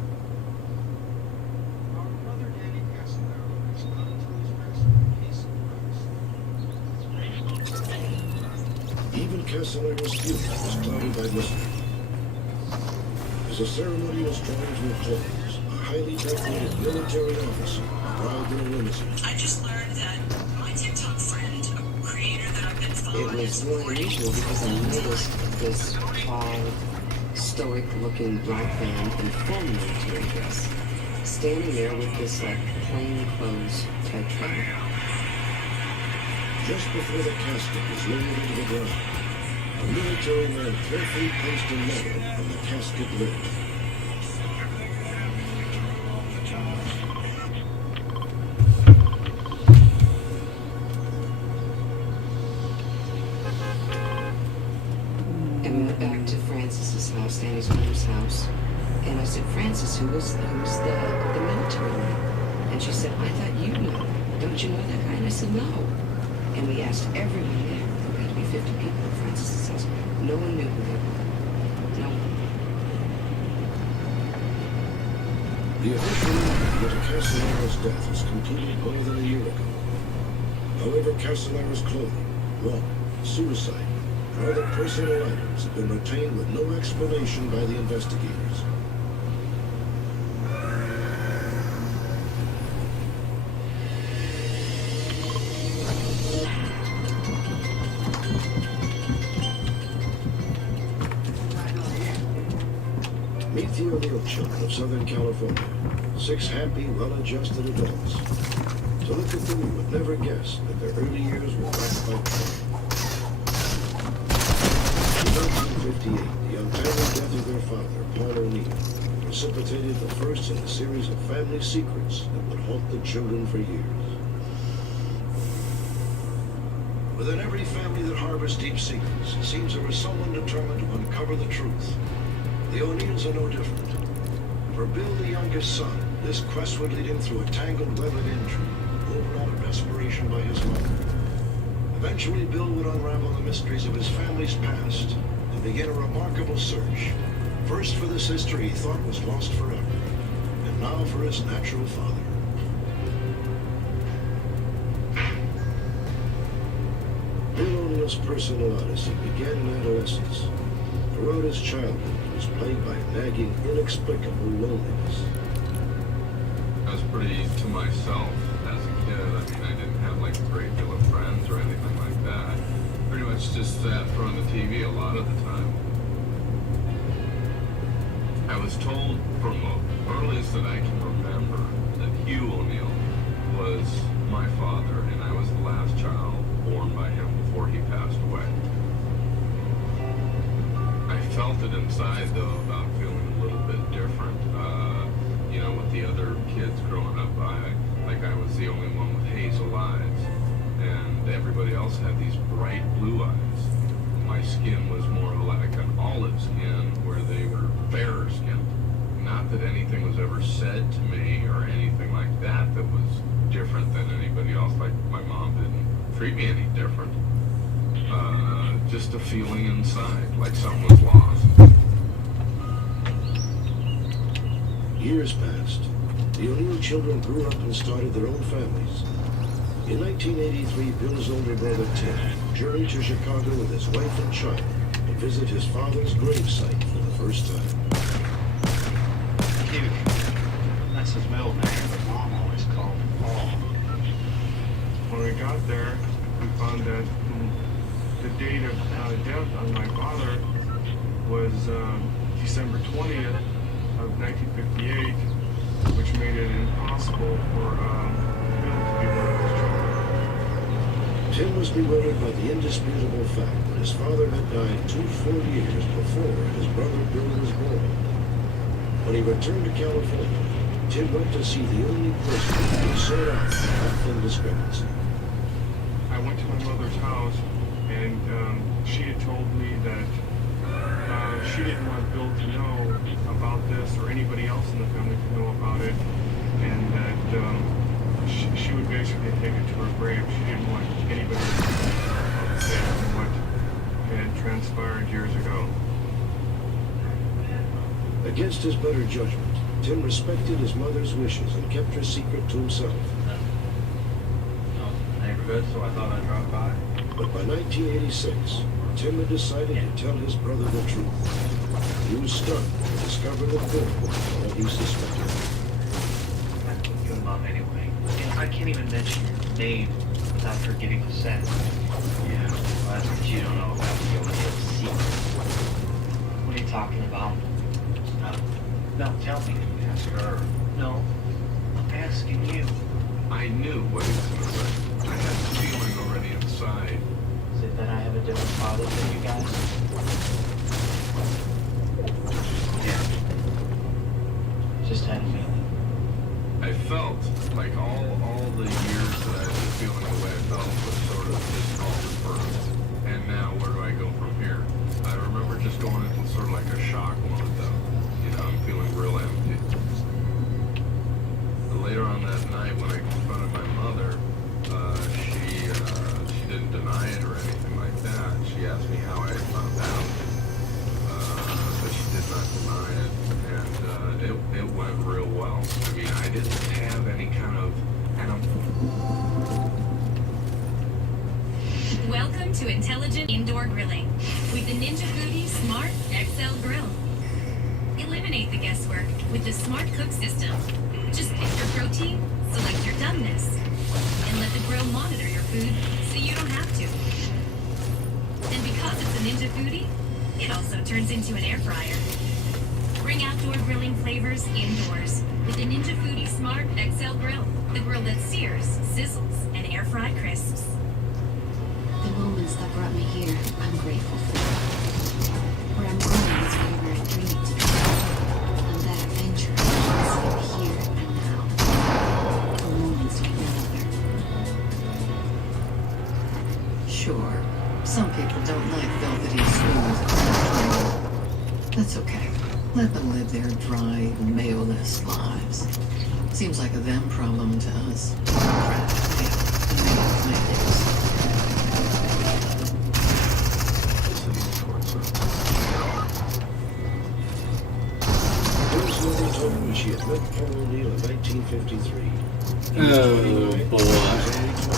Even Castellano's future was clouded by mystery. As the ceremony was drawing to a close, a highly decorated military officer arrived in a limousine. I just learned that my TikTok friend, a creator that I've been following, It was really unusual because I noticed this tall, stoic-looking black man in full military dress, standing there with this like plain clothes type thing. Just before the casket was lowered into the ground, a military man carefully placed a medal on the casket lid. And we went back to Francis's house, Danny's mother's house, and I said, Francis, who's the military man? And she said, I thought you knew. Don't you know that guy? And I said, no. And we asked everyone there. There had to be 50 people at Francis's house. No one knew who they were. No one. The official report that Castellano's death was completed more than a year ago. However, Castellano's clothing, wallet, suicide, and other personal items have been retained with no explanation by the investigators. Meet the O'Neill children of Southern California. 6 happy, well-adjusted adults. To look at them, you would never guess that their early years were rocked by crime. In 1958, the untimely death of their father, Paul O'Neill, precipitated the first in a series of family secrets that would haunt the children for years. Within every family that harbors deep secrets, it seems there was someone determined to uncover the truth. The O'Neills are no different. For Bill, the youngest son, this quest would lead him through a tangled web of intrigue, woven out of desperation by his mother. Eventually, Bill would unravel the mysteries of his family's past and begin a remarkable search. First for the sister he thought was lost forever, and now for his natural father. Bill O'Neill's personal odyssey began in adolescence. Throughout his childhood, he was plagued by nagging, inexplicable loneliness. I was pretty to myself as a kid. I mean, I didn't have like a great deal of friends or anything like that. Pretty much just sat in front of the TV a lot of the time. I was told from the earliest that I can remember that Hugh O'Neill was my father, and I was the last child born by him before he passed away. I felt it inside, though, about feeling a little bit different. You know, with the other kids growing up, I was the only one with hazel eyes, and everybody else had these bright blue eyes. My skin was more like an olive skin, where they were fairer skinned. Not that anything was ever said to me or anything like that that was different than anybody else. Like, my mom didn't treat me any different. Just a feeling inside, like something was lost. Years passed. The O'Neill children grew up and started their own families. In 1983, Bill's older brother Tim journeyed to Chicago with his wife and child to visit his father's gravesite for the first time. Hugh. That's his middle name, but Mom always called him Paul. When we got there, we found that the date of death on my father was December 20th of 1958, which made it impossible for Bill to be one of his children. Tim was bewildered by the indisputable fact that his father had died 2 full years before his brother Bill was born. When he returned to California, Tim went to see the only person who could sort out the baffling discrepancy. I went to my mother's house, and she had told me that she didn't want Bill to know about this or anybody else in the family to know about it, and that she would basically take it to her grave. She didn't want anybody to know about that and what had transpired years ago. Against his better judgment, Tim respected his mother's wishes and kept her secret to himself. Neighborhood, so I thought I'd drop by. But by 1986, Tim had decided to tell his brother the truth. He was stunned to discover that Bill was all he suspected. You and Mom anyway. And I can't even mention your name without her getting upset. Yeah, well, that's what you don't know about the OTF secret. What are you talking about? No, tell me. Ask her. No, I'm asking you. I knew what he was going to say. I had the feeling already inside. Is it that I have a different father than you guys? Yeah. Just had a feeling. I felt like all the years that I've been feeling the way I felt was sort of just all reversed. And now where do I go from here? I remember just going into sort of like a shock moment though. You know, I'm feeling real empty. But later on that night when I confronted my mother, she didn't deny it or anything like that. She asked me how I found out, but she did not deny it, and it went real well. I mean, I didn't have any kind of Welcome to Intelligent Indoor Grilling with the Ninja Foodie Smart XL Grill. Eliminate the guesswork with the Smart Cook system. Just pick your protein, select your doneness, and let the grill monitor your food so you don't have to. And because it's a Ninja Foodie, it also turns into an air fryer. Bring outdoor grilling flavors indoors with the Ninja Foodie Smart XL Grill, the grill that sears, sizzles, and air fry crisps. The moments that brought me here, I'm grateful for. Where I'm going is where I dreamed to be. And that adventure is here and now. The moments with my mother. Sure, some people don't like velvety smooth. That's okay. Let them live their dry, mayo-less lives. Seems like a them problem to us. Bill's mother told me she had met Paul O'Neill in 1953. He was 29, boy. she was only 20.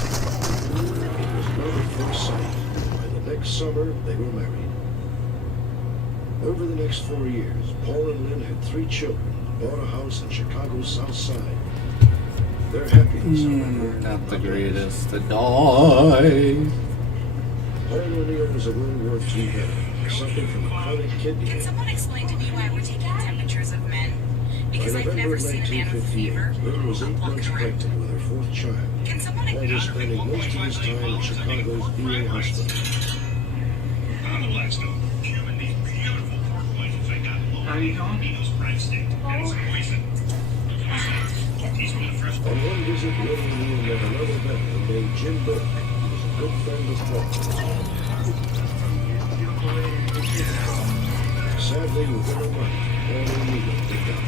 It was love at first sight. By the next summer, they were married. Over the next 4 years, Paul and Lynn had 3 children, bought a house in Chicago's South Side. Their happiness, however, Not the greatest to die. Paul O'Neill was a World War II veteran, suffering from a chronic kidney Can ailment. someone explain to me why we're taking temperatures of men? Because By I've November never of seen a man with 1958, fever. Lynn was 8 months pregnant with her 4th child. Can someone Paul was spending most of his time in Chicago's VA hospital. I'm a Blackstone. Cuban these beautiful pork loins I got low. How you doing? Nino's prime steak. And some poison. He's from the fresh. On one visit, Lynn O'Neill met another veteran named Jim Burke, who was a good friend of Paul's. Sadly, within a month, Paul O'Neill picked up.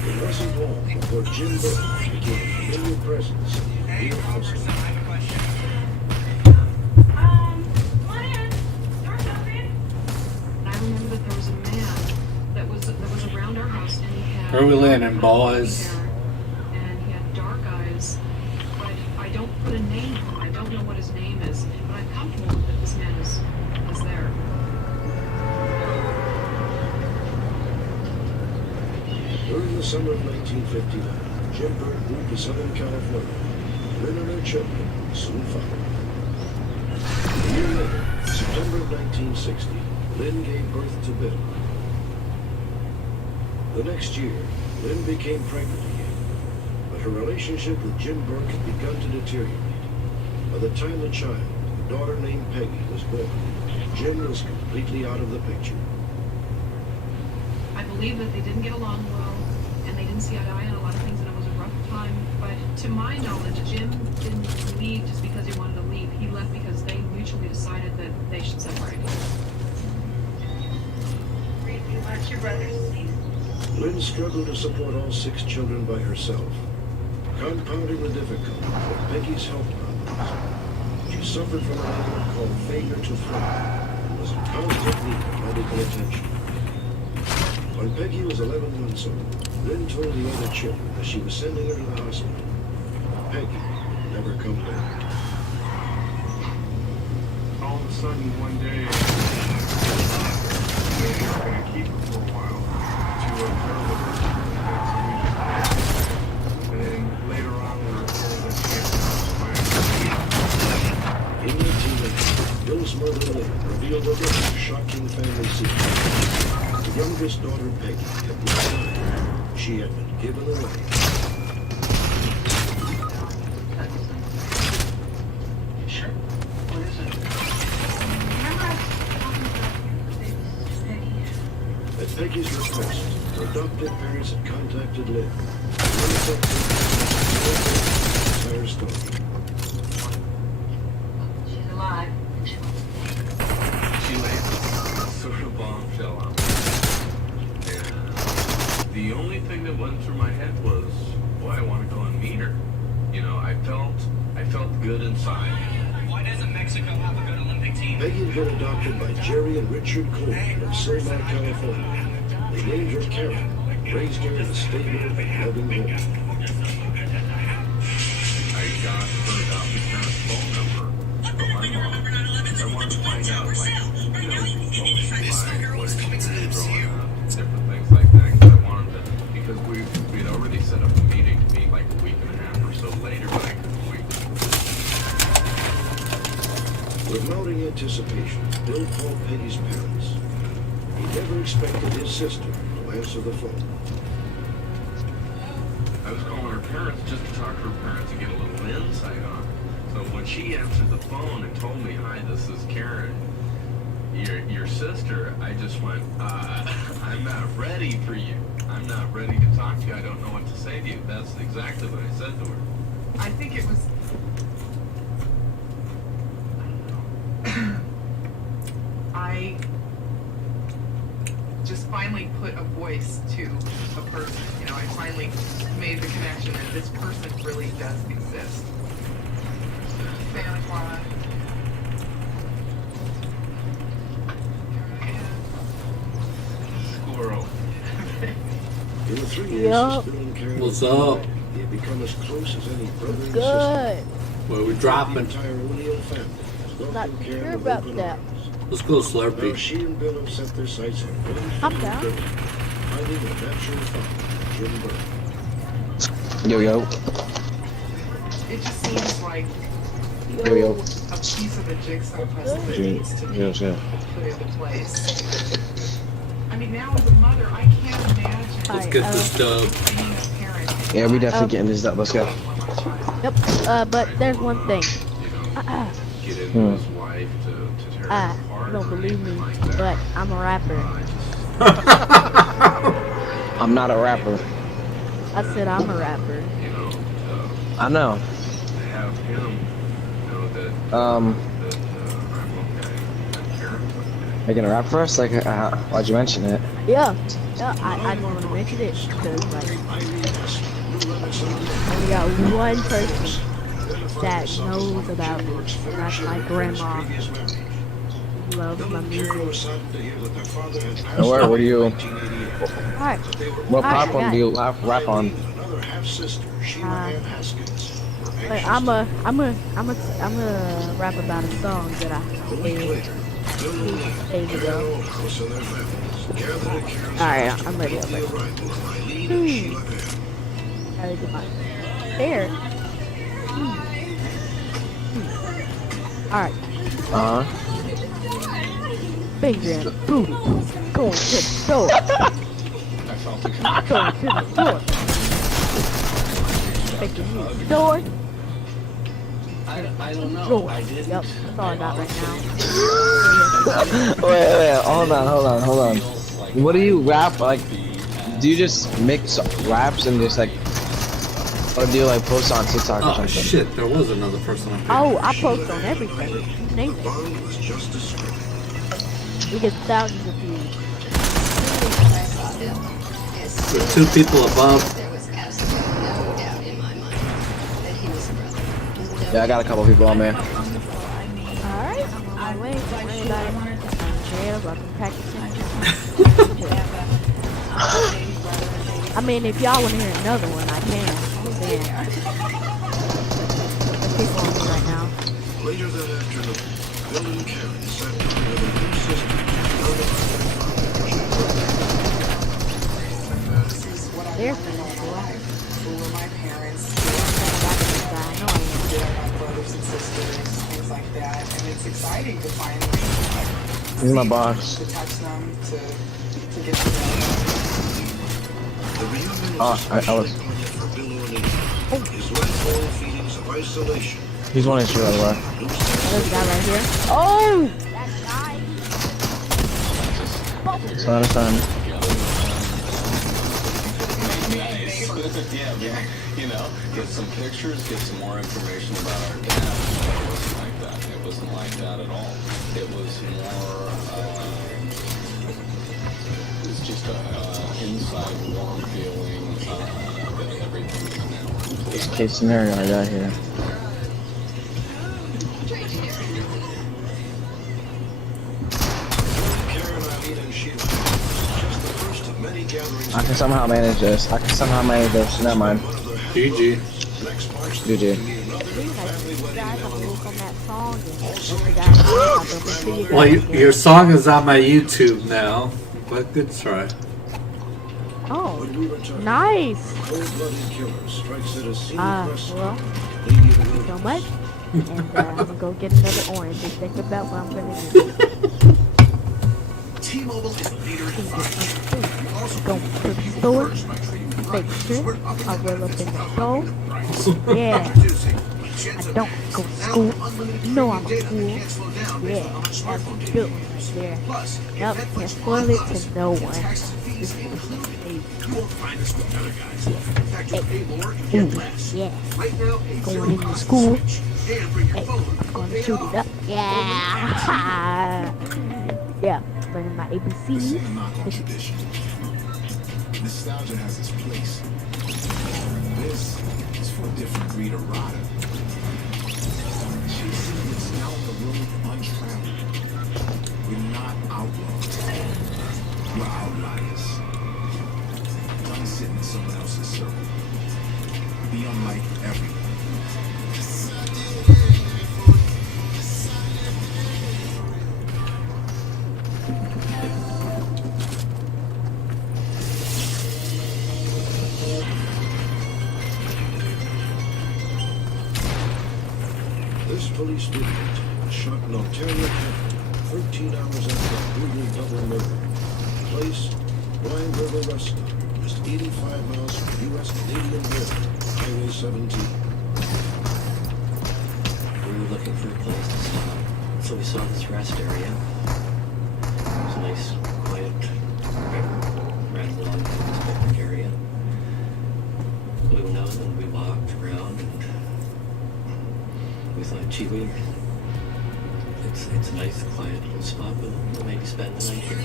It wasn't long before Jim Burke became a familiar presence in the hospital. I remember that there was a man that was around our house, and he had. Where we landing, boys? And he had dark eyes, but I don't put a name to him. I don't know what his name is, but I'm comfortable that this man is there. summer of 1959, Jim Burke moved to Southern California. Lynn and her children soon followed. A year later, September of 1960, Lynn gave birth to Bill. The next year, Lynn became pregnant again, but her relationship with Jim Burke had begun to deteriorate. By the time the child, a daughter named Peggy, was born, Jim was completely out of the picture. I believe that they didn't get along well, and they didn't see eye to eye on a lot of things, and it was a rough time. But to my knowledge, Jim didn't leave just because he wanted to leave. He left because they mutually decided that they should separate. Watch your brothers, please. Lynn struggled to support all 6 children by herself, compounding the difficulty with Peggy's health problems. She suffered from an ailment called failure to thrive and was in constant need of medical attention. When Peggy was 11 months old, Lynn told the other children that she was sending her to the hospital. Peggy would never come back. All of a sudden, one day, they were going to keep her for a while to observe her. And then later on, we were told that she had passed away. In 1980, Bill's mother Lynn revealed another shocking family secret. The youngest daughter, Peggy, had not died. She had been given away. Sure. What is it? Remember I was talking about Peggy? At Peggy's request, her adoptive parents had contacted Lynn. The entire story. She's alive. She laid a sort of bombshell on me. And the only thing that went through my head was, boy, I want to go and meet her. You know, I felt good inside. Why doesn't Mexico have a good Olympic team? Peggy had been adopted by Jerry and Richard Coleman of Silmar, California. They named her Karen, raised her in a stable and loving home. I got her adopted parents' phone number from my mom. I wanted to find out, like, you know, what she like, what she was growing up, different things like that. Because I wanted to, because we'd already set up a meeting to meet like a week and a half or so later, but I couldn't wait. With mounting anticipation, Bill called Peggy's parents. He never expected his sister to answer the phone. I was calling her parents just to talk to her parents and get a little insight on her. So when she answered the phone and told me, "Hi, this is Karen, your sister," I just went, I'm not ready for you. I'm not ready to talk to you. I don't know what to say to you. That's exactly what I said to her. I think it was. I just finally put a voice to a person. You know, I finally made the connection that this person really does exist. Santa Claus. Squirrel. In the 3 years since Bill and Karen What's up? they had become as close as any brother and Good. sister. Where we The dropping? entire O'Neill family has welcomed Karen sure with about open that. arms. Let's go, Now Slurpee. she and Bill have set their sights on one I'm family down. goal, finding a natural father, Jim Burke. Yo, yo. It just seems like Yo, yo. a piece of the jigsaw puzzle that Jim, needs to be yes, yeah. put into place. I mean, now as a mother, I can't imagine Let's get this dub. being a parent. Yeah, we definitely getting this up. Let's go. Yep. But there's one thing. Get into his wife to tear him apart. You don't believe me, but I'm a rapper. I'm not a rapper. I said I'm a rapper. You know, I know. to have him know that Um, I'm okay, that Karen's okay. making a rap for us? Like, why'd you mention it? Yeah. I just want to mention it because like only got one person that knows about me. And that's my grandma. Who loves my music. And where do you? Alright. What Alright, platform guys. do you rap on? But I'm a rap about a song that I made 2 days ago. Alright, I'm ready. Gotta do my there. Alright. Finger and booty. Going to the door. Going to the door. Finger in the door. I don't know. Door. I didn't. Yep, that's all I got right now. Wait, hold on. What do you rap like? Do you just mix raps and just like, or do you like post on TikTok or Oh something? shit, there was another person up here. Oh, I post on everything. Name it. We get thousands of views. There are 2 people above. Yeah, I got a couple people on there. Alright, I'm on my way. Don't worry about it. I'm scared. I'm practicing. I mean, if y'all want to hear another one, I can. Yeah. There's people on me right now. Later that afternoon, Bill and Karen sat down with their new sister. There. Who were my parents? I my brothers and sisters, things like that, and it's exciting to finally He's my boss. to touch them, to get to know them. Oh, I was. His lifelong feelings of isolation. He's one issue by the way. There's a guy right here. Oh! That So I understand. Yeah, you know, get some pictures, get some more information about our dad. It wasn't like that. It wasn't like that at all. It was more, it was just a inside warm feeling that everything was now complete. This case scenario I got here. I can somehow manage this. Never mind. GG. Well, your song is on my YouTube now, but good try. Oh, nice. Well, thank you so much. And I'm gonna go get another orange and think about what I'm gonna do. T-Mobile is the leader in 5G. Go to the store, take a trip, I roll up in the store. Yeah. I don't go to school. No, I'm a fool. Yeah, that's a good one right there. Nope, can't spoil it to no one. Yeah. Going into school. Hey, I'm gonna shoot it up. Yeah. Yeah. Learning my ABCs. Nostalgia has its place. This is for a different breed of rider. Chasing what's down the road untraveled. We're not outlaws. We're outliers. Done sitting in someone else's circle. Be unlike everyone. This police video was shot in Ontario County, 13 hours after a brutal double murder. Place, Blind River Rest Stop, just 85 miles from the U.S.-Canadian border, Highway 17. We were looking for a place to stop, so we saw this rest area. It was a nice, quiet river, ran along this public area. We went out and we walked around, and we thought, gee, it's a nice, quiet little spot. We'll maybe spend the night here.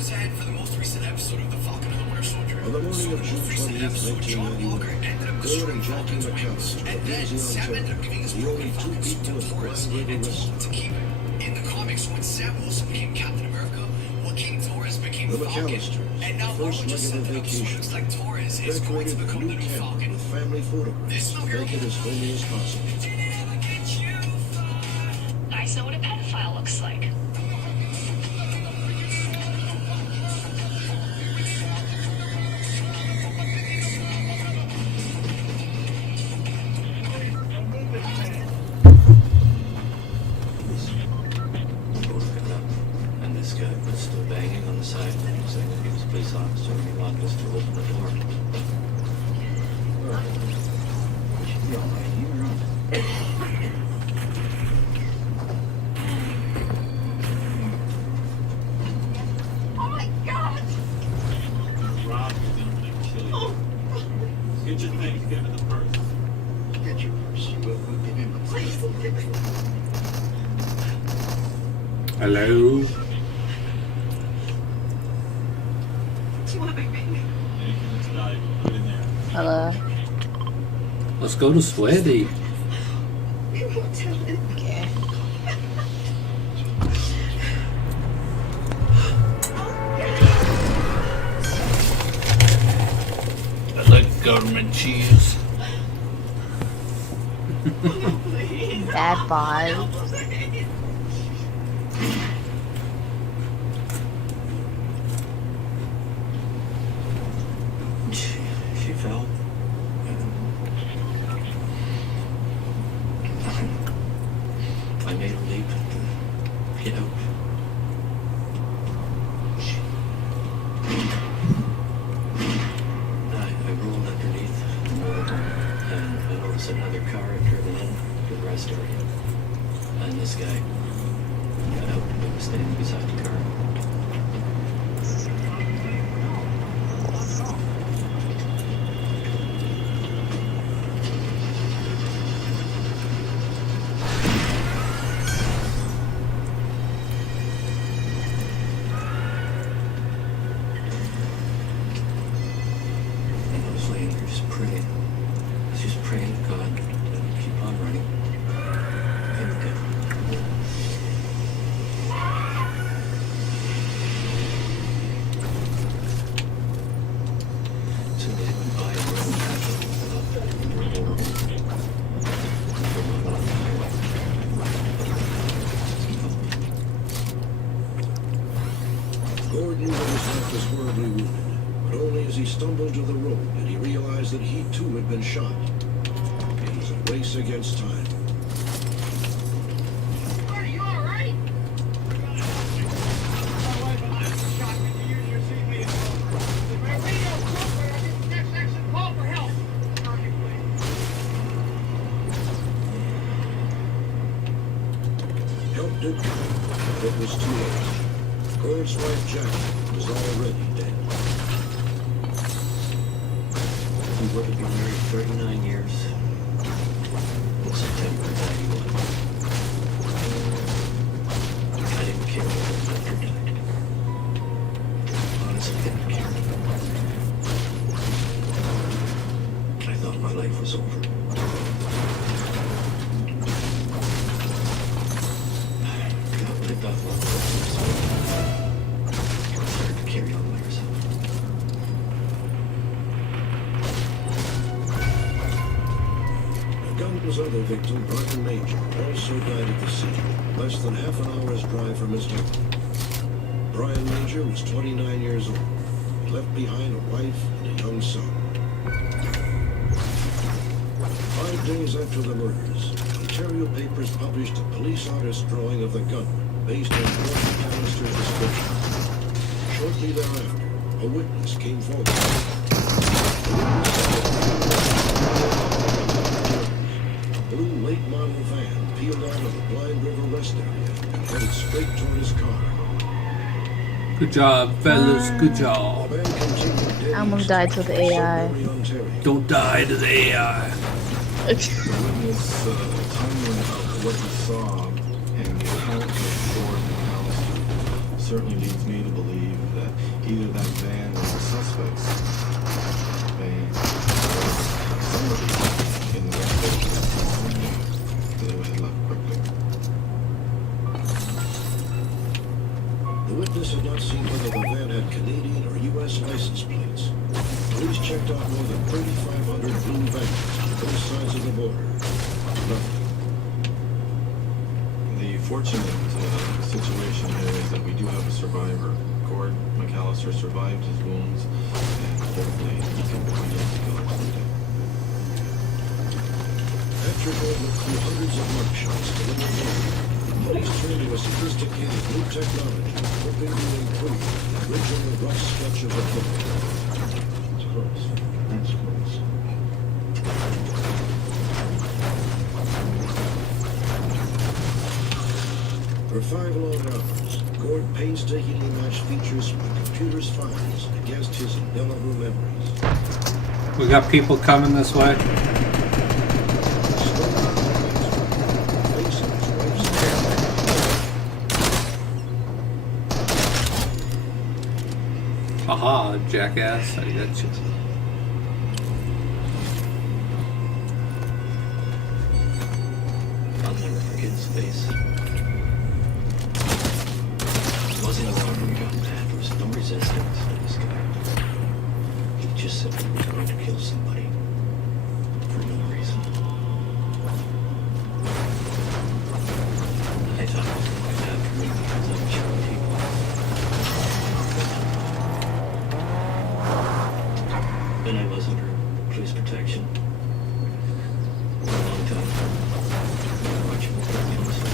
On the morning of June 28, 1991, Bill and Jackie McAllister of Lindsay, Ontario, were only 2 people at Blind River Rest Stop. In the comics, when Sam Wilson became Captain America, Joaquin Torres became The Falcon. McAllisters, And now first Marvel just regular set it up so it vacation, looks like Torres is going to decorated a become the new new cabin Falcon. with family photographs to make it as homey as possible. Guys know what a pedophile looks like. get the purse. Get your purse. We'll give him a place. Hello. Do you want my ring? It's valuable. Put it in there. Hello. Let's go to Sweaty. We won't tell him. Okay. I like government cheese. Bad vibe. She fell. I made a leap to get out. I rolled underneath the motorhome, and I noticed another car had driven in to the rest area. And this guy got out and was standing beside the car. And I was laying there just praying. Just praying to God to keep on running. And good. So they went by and rode back up in their motorhome. From on the highway. Gordon knew that his life was horribly wounded, but only as he stumbled to the road did he realize that he too had been shot. It was a race against time. Are you all right? My wife and I were shot when you used your CV as over. If my radio broke, I did the next exit call for help. Hurry, please. Help did come, but it was too late. Gord's wife Jackie was already dead. We would have been married 39 years. In September of 91. I didn't care what the doctor died. Honestly, didn't care. I thought my life was over. Got lived off long Christmas. Started to carry on by herself. The gunman's other victim, Brian Major, also died at the scene, less than half an hour's drive from his home. Brian Major was 29 years old. He left behind a wife and a young son. 5 days after the murders, Ontario papers published a police artist drawing of the gunman based on Gordon McAllister's description. Shortly thereafter, a witness came forward. The witness said a blue late model van peeled out of the Blind River rest area and headed straight toward his car. Good job, fellas. Good job. The man continued dead I almost died to the AI. Sudbury, Ontario. Don't die to the AI. The witness timing about what he saw and the account of Gordon McAllister certainly leads me to believe that either that van was the suspect's van or somebody in the rest of they had left quickly. The witness had not seen whether the van had Canadian or U.S. license plates. Police checked out more than 3,500 blue vans on both sides of the border. Nothing. The fortunate situation here is that we do have a survivor. Gord McAllister survived his wounds, and hopefully he can begin to go someday. After going through hundreds of mugshots to limit harm, police turned to a sophisticated new technology, hoping to improve the original rough sketch of the crime. It's close. That's close. For 5 long hours, Gord painstakingly matched features from the computer's files against his indelible memories. We got people coming this way. Aha, jackass, I got you. I'll never forget his face. It wasn't a war we got mad. There was no resistance to this guy. He just said he was going to kill somebody. For no reason. I thought it was going to after me because I'm sure people. And I was under police protection for a long time. Much more than honestly.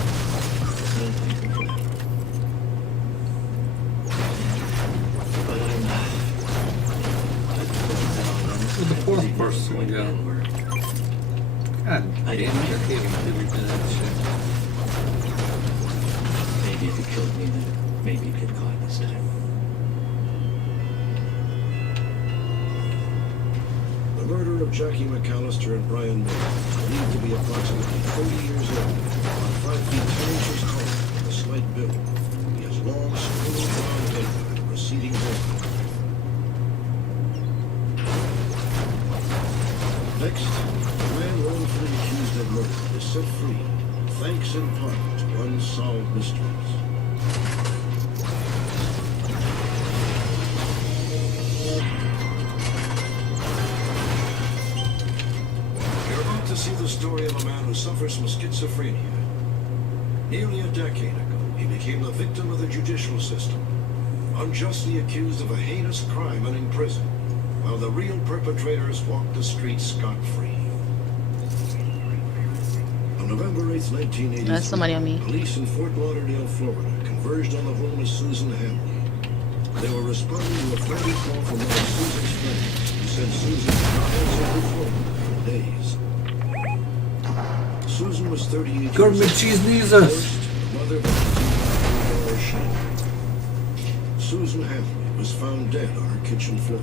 And I'm thankful for that. But Where'd the fourth person go? God damn it, I can't even do that shit. maybe if he killed me, then maybe he'd get caught this time. The murder of Jackie McAllister and Brian Miller, believed to be approximately 40 years old, about 5 feet 10 inches tall, with a slight build. He has long, smooth brown hair and a receding hairline. Next, the man wrongfully accused of murder is set free, thanks in part to unsolved mysteries. You're about to see the story of a man who suffers from schizophrenia. Nearly a decade ago, he became the victim of the judicial system, unjustly accused of a heinous crime and in prison, while the real perpetrators walked the streets scot-free. On November 8, 1983, That's somebody on me. police in Fort Lauderdale, Florida, converged on the home of Susan Hamley. They were responding to a frantic call from one of Susan's friends, who said Susan had not answered her phone for days. Susan was 38 Government years cheese old, needs us. divorced, a mother, but a Shane. Susan Hamley was found dead on her kitchen floor.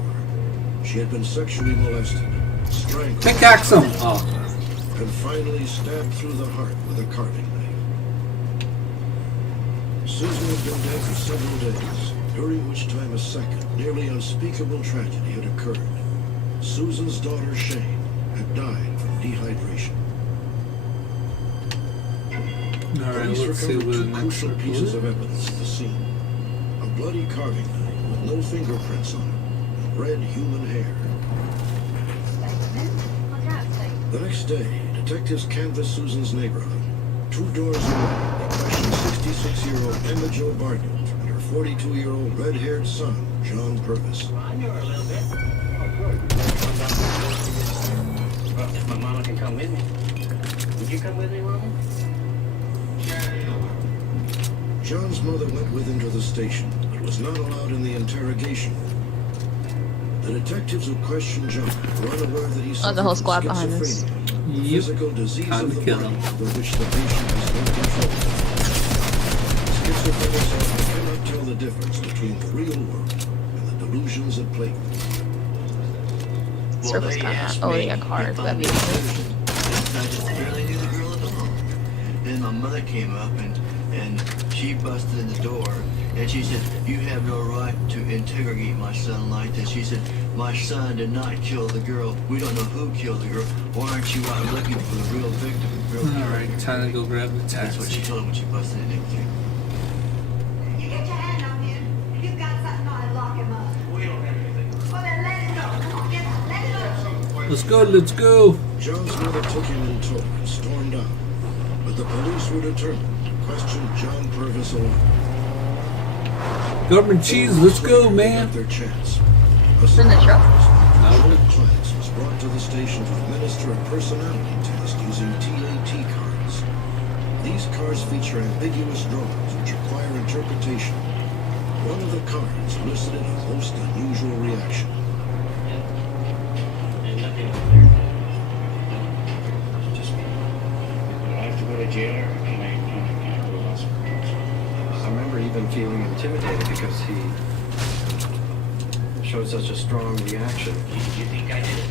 She had been sexually molested, strangled, Pickaxe him! Oh. and finally stabbed through the heart with a carving knife. Susan had been dead for several days, during which time a second, nearly unspeakable tragedy had occurred. Susan's daughter, Shane, had died from dehydration. Alright, Police let's see recovered what the two next crucial report pieces is. of evidence at the scene. A bloody carving knife with no fingerprints on it, and red human hair. The next day, detectives canvassed Susan's neighborhood. 2 doors away, they questioned 66-year-old Emma Jo Barnett and her 42-year-old red-haired son, John Purvis. I knew her a little bit. Oh, good. Well, if my mama can come with me. Would you come with me, Mama? John's mother went with him to the station, but was not allowed in the interrogation room. The detectives who questioned John were unaware that he Oh, the whole suffered squad from behind us. schizophrenia, a physical disease Time of to the kill brain him. over which the patient has no control. Schizophrenics often cannot tell the difference between the real world and the delusions at play. Circle's kind of. Oh, they got cars. That'd be amazing. I just barely knew the girl at all. Then my mother came up and she busted in the door and she said, "You have no right to interrogate my son like this." She said, "My son did not kill the girl. We don't know who killed the girl. Why aren't you out looking for the real victim?" Alright, time to go grab the That's what taxi. she told him when she busted in everything. You get your hand on him. If you've got something on it, lock him up. We don't have anything. Well, then let it go. Come on, get up. Let it go. Let's go, let's go! John's mother took him in tow and stormed out, but the police were determined to question John Purvis alone. Government cheese, let's go, man! Their chance. It's in the truck. Patrol class was brought to the station to administer a personality test using TAT cards. These cards feature ambiguous drawings which require interpretation. One of the cards elicited a most unusual reaction. And nothing up there. Just me. Do I have to go to jail or can I go to hospital? I remember even feeling intimidated because he showed such a strong reaction. You think I did it?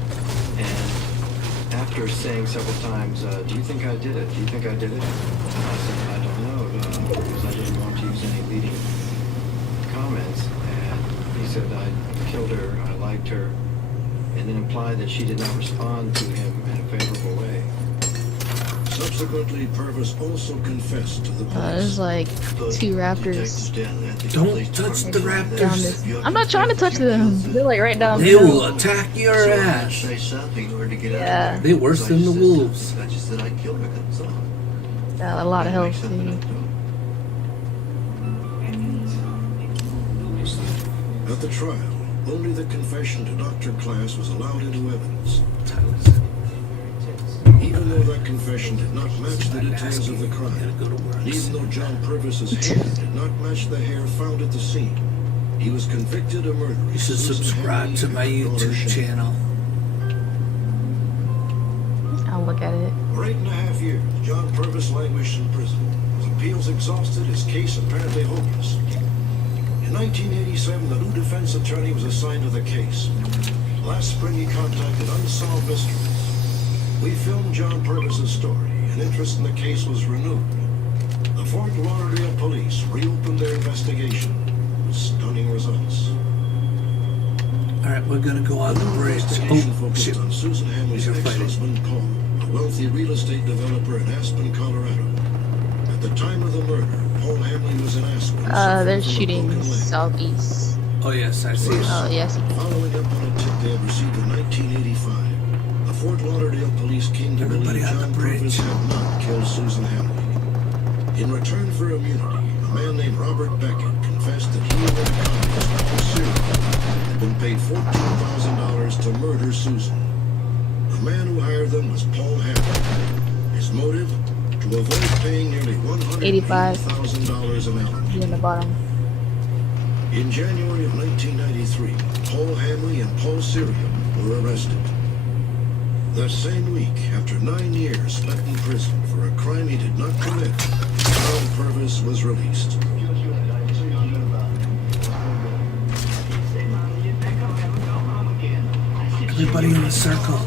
And after saying several times, do you think I did it? Do you think I did it? And I said, I don't know, because I didn't want to use any leading comments. And he said, I killed her, I liked her, and then implied that she did not respond to him in a favorable way. Subsequently, Purvis also confessed to the police. There's like 2 raptors. Don't touch the Down raptors. this. I'm not trying to touch them. They're like right down They the hill. will attack your ass. Yeah. They worse than the wolves. Got a lot of health too. At the trial, only the confession to Dr. Class was allowed into evidence. Even though that confession did not match the details of the crime, even though John Purvis's hair did not match the hair found at the scene, he was convicted of murder. You should subscribe to my YouTube channel. I'll look at it. For 8.5 years, John Purvis languished in prison. His appeals exhausted, his case apparently hopeless. In 1987, the new defense attorney was assigned to the case. Last spring, he contacted Unsolved Mysteries. We filmed John Purvis's story, and interest in the case was renewed. The Fort Lauderdale police reopened their investigation with stunning results. Alright, we're gonna go on the bridge. Oh, shit. On Susan Hamley's ex-husband, Paul, a wealthy real estate developer in Aspen, Colorado. At the time of the murder, Paul Hamley was in Aspen. They're shooting southeast. Oh yes, I see it. Oh yes. Following up on a tip they had received in 1985, the Fort Lauderdale police came to believe John Purvis had not killed Susan Hamley. In return for immunity, a man named Robert Beckett confessed that he and an accomplice, Dr. Cyril, had been paid $14,000 to murder Susan. The man who hired them was Paul Hamley. His motive? To avoid paying nearly $185,000 in alimony. In the bottom. In January of 1993, Paul Hamley and Paul Cyril were arrested. That same week, after 9 years spent in prison for a crime he did not commit, John Purvis was released. Everybody in the circle.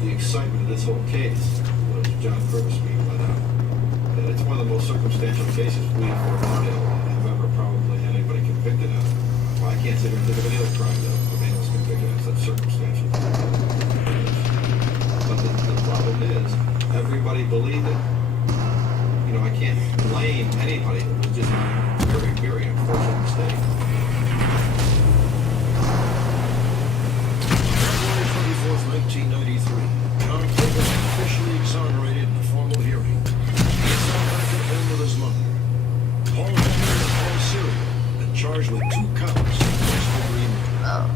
The excitement of this whole case was John Purvis being let out. And it's one of the most circumstantial cases we in Fort Lauderdale have ever probably had anybody convicted of. Well, I can't sit here and think of any other crime that a man was convicted of such circumstantial. But the problem is, everybody believed it. You know, I can't blame anybody. It was just a very, very unfortunate mistake. January 24th, 1993, John Purvis was officially exonerated in a formal hearing. He is now back at home with his mother. Paul Hamley and Paul Cyril have been charged with 2 counts of first-degree murder.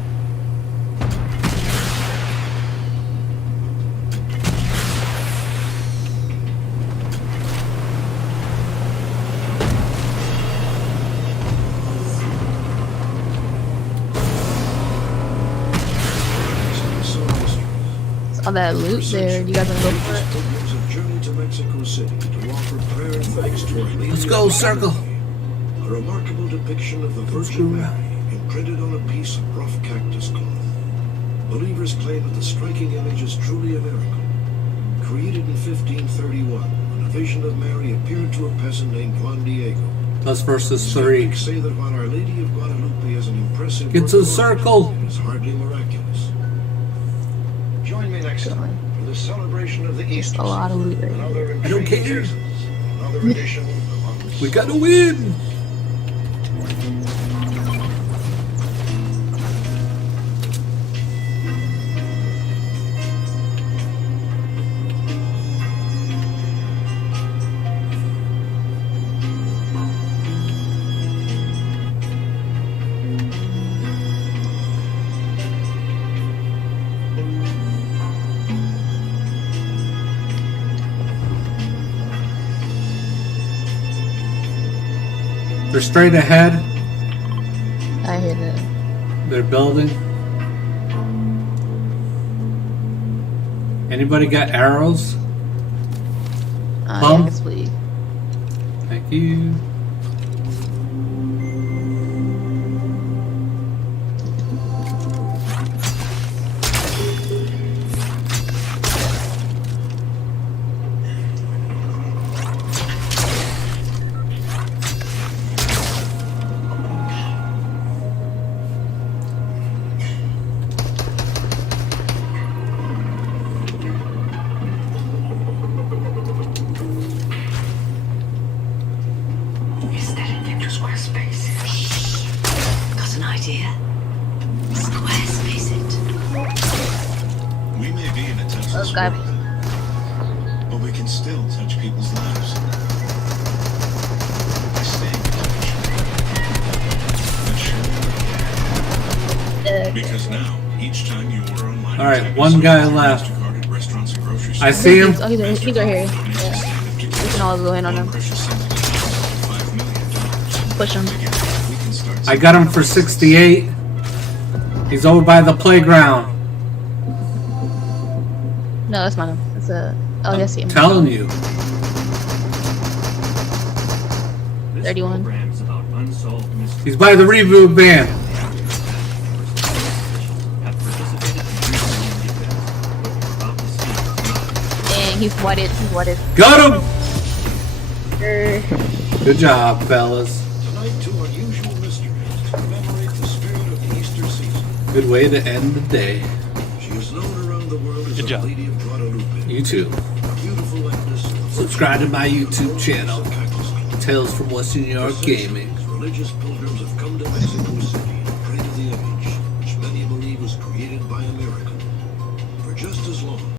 All that loot there. You guys wanna go for it? Pilgrims have journeyed to Mexico City to offer prayer and thanks to Our Lady. Let's go, circle. A remarkable depiction of the Virgin Mary imprinted on a piece of rough cactus cloth. Believers claim that the striking image is truly a miracle. Created in 1531, when a vision of Mary appeared to a peasant named Juan Diego. Us versus 3. Skeptics say that while Our Lady of Guadalupe is an impressive Get work to the of art, circle. it is hardly miraculous. Join me next time for the celebration of the Easter. A lot of loot right Another here. I don't intriguing care. Jesus, another edition of We gotta win. They're straight ahead. I hear that. They're building. Anybody got arrows? Yeah, yes, please. Thank you. Squarespace. Got an idea? Squarespace it. We may be in a touchless Okay. world, but we can still touch people's lives. By staying in touch. Because now, each time you order online, Alright, one guy left. restaurants and grocery I see him. Oh, he's right here. Yeah. We can all go in on him. Push him. I got him for 68. He's over by the playground. No, that's not him. That's a. Oh, I see him. Telling you. 31. He's by the reboot van. Dang, he's wetted. He's wetted. Got him! Good job, fellas. Tonight, two unusual mysteries to commemorate the spirit of the Easter season. Good way to end the day. She is known around the world as the Lady of Guadalupe. You too. A beautiful actress. Subscribe to my YouTube channel, Tales from Western New York Gaming. Religious pilgrims have come to Mexico City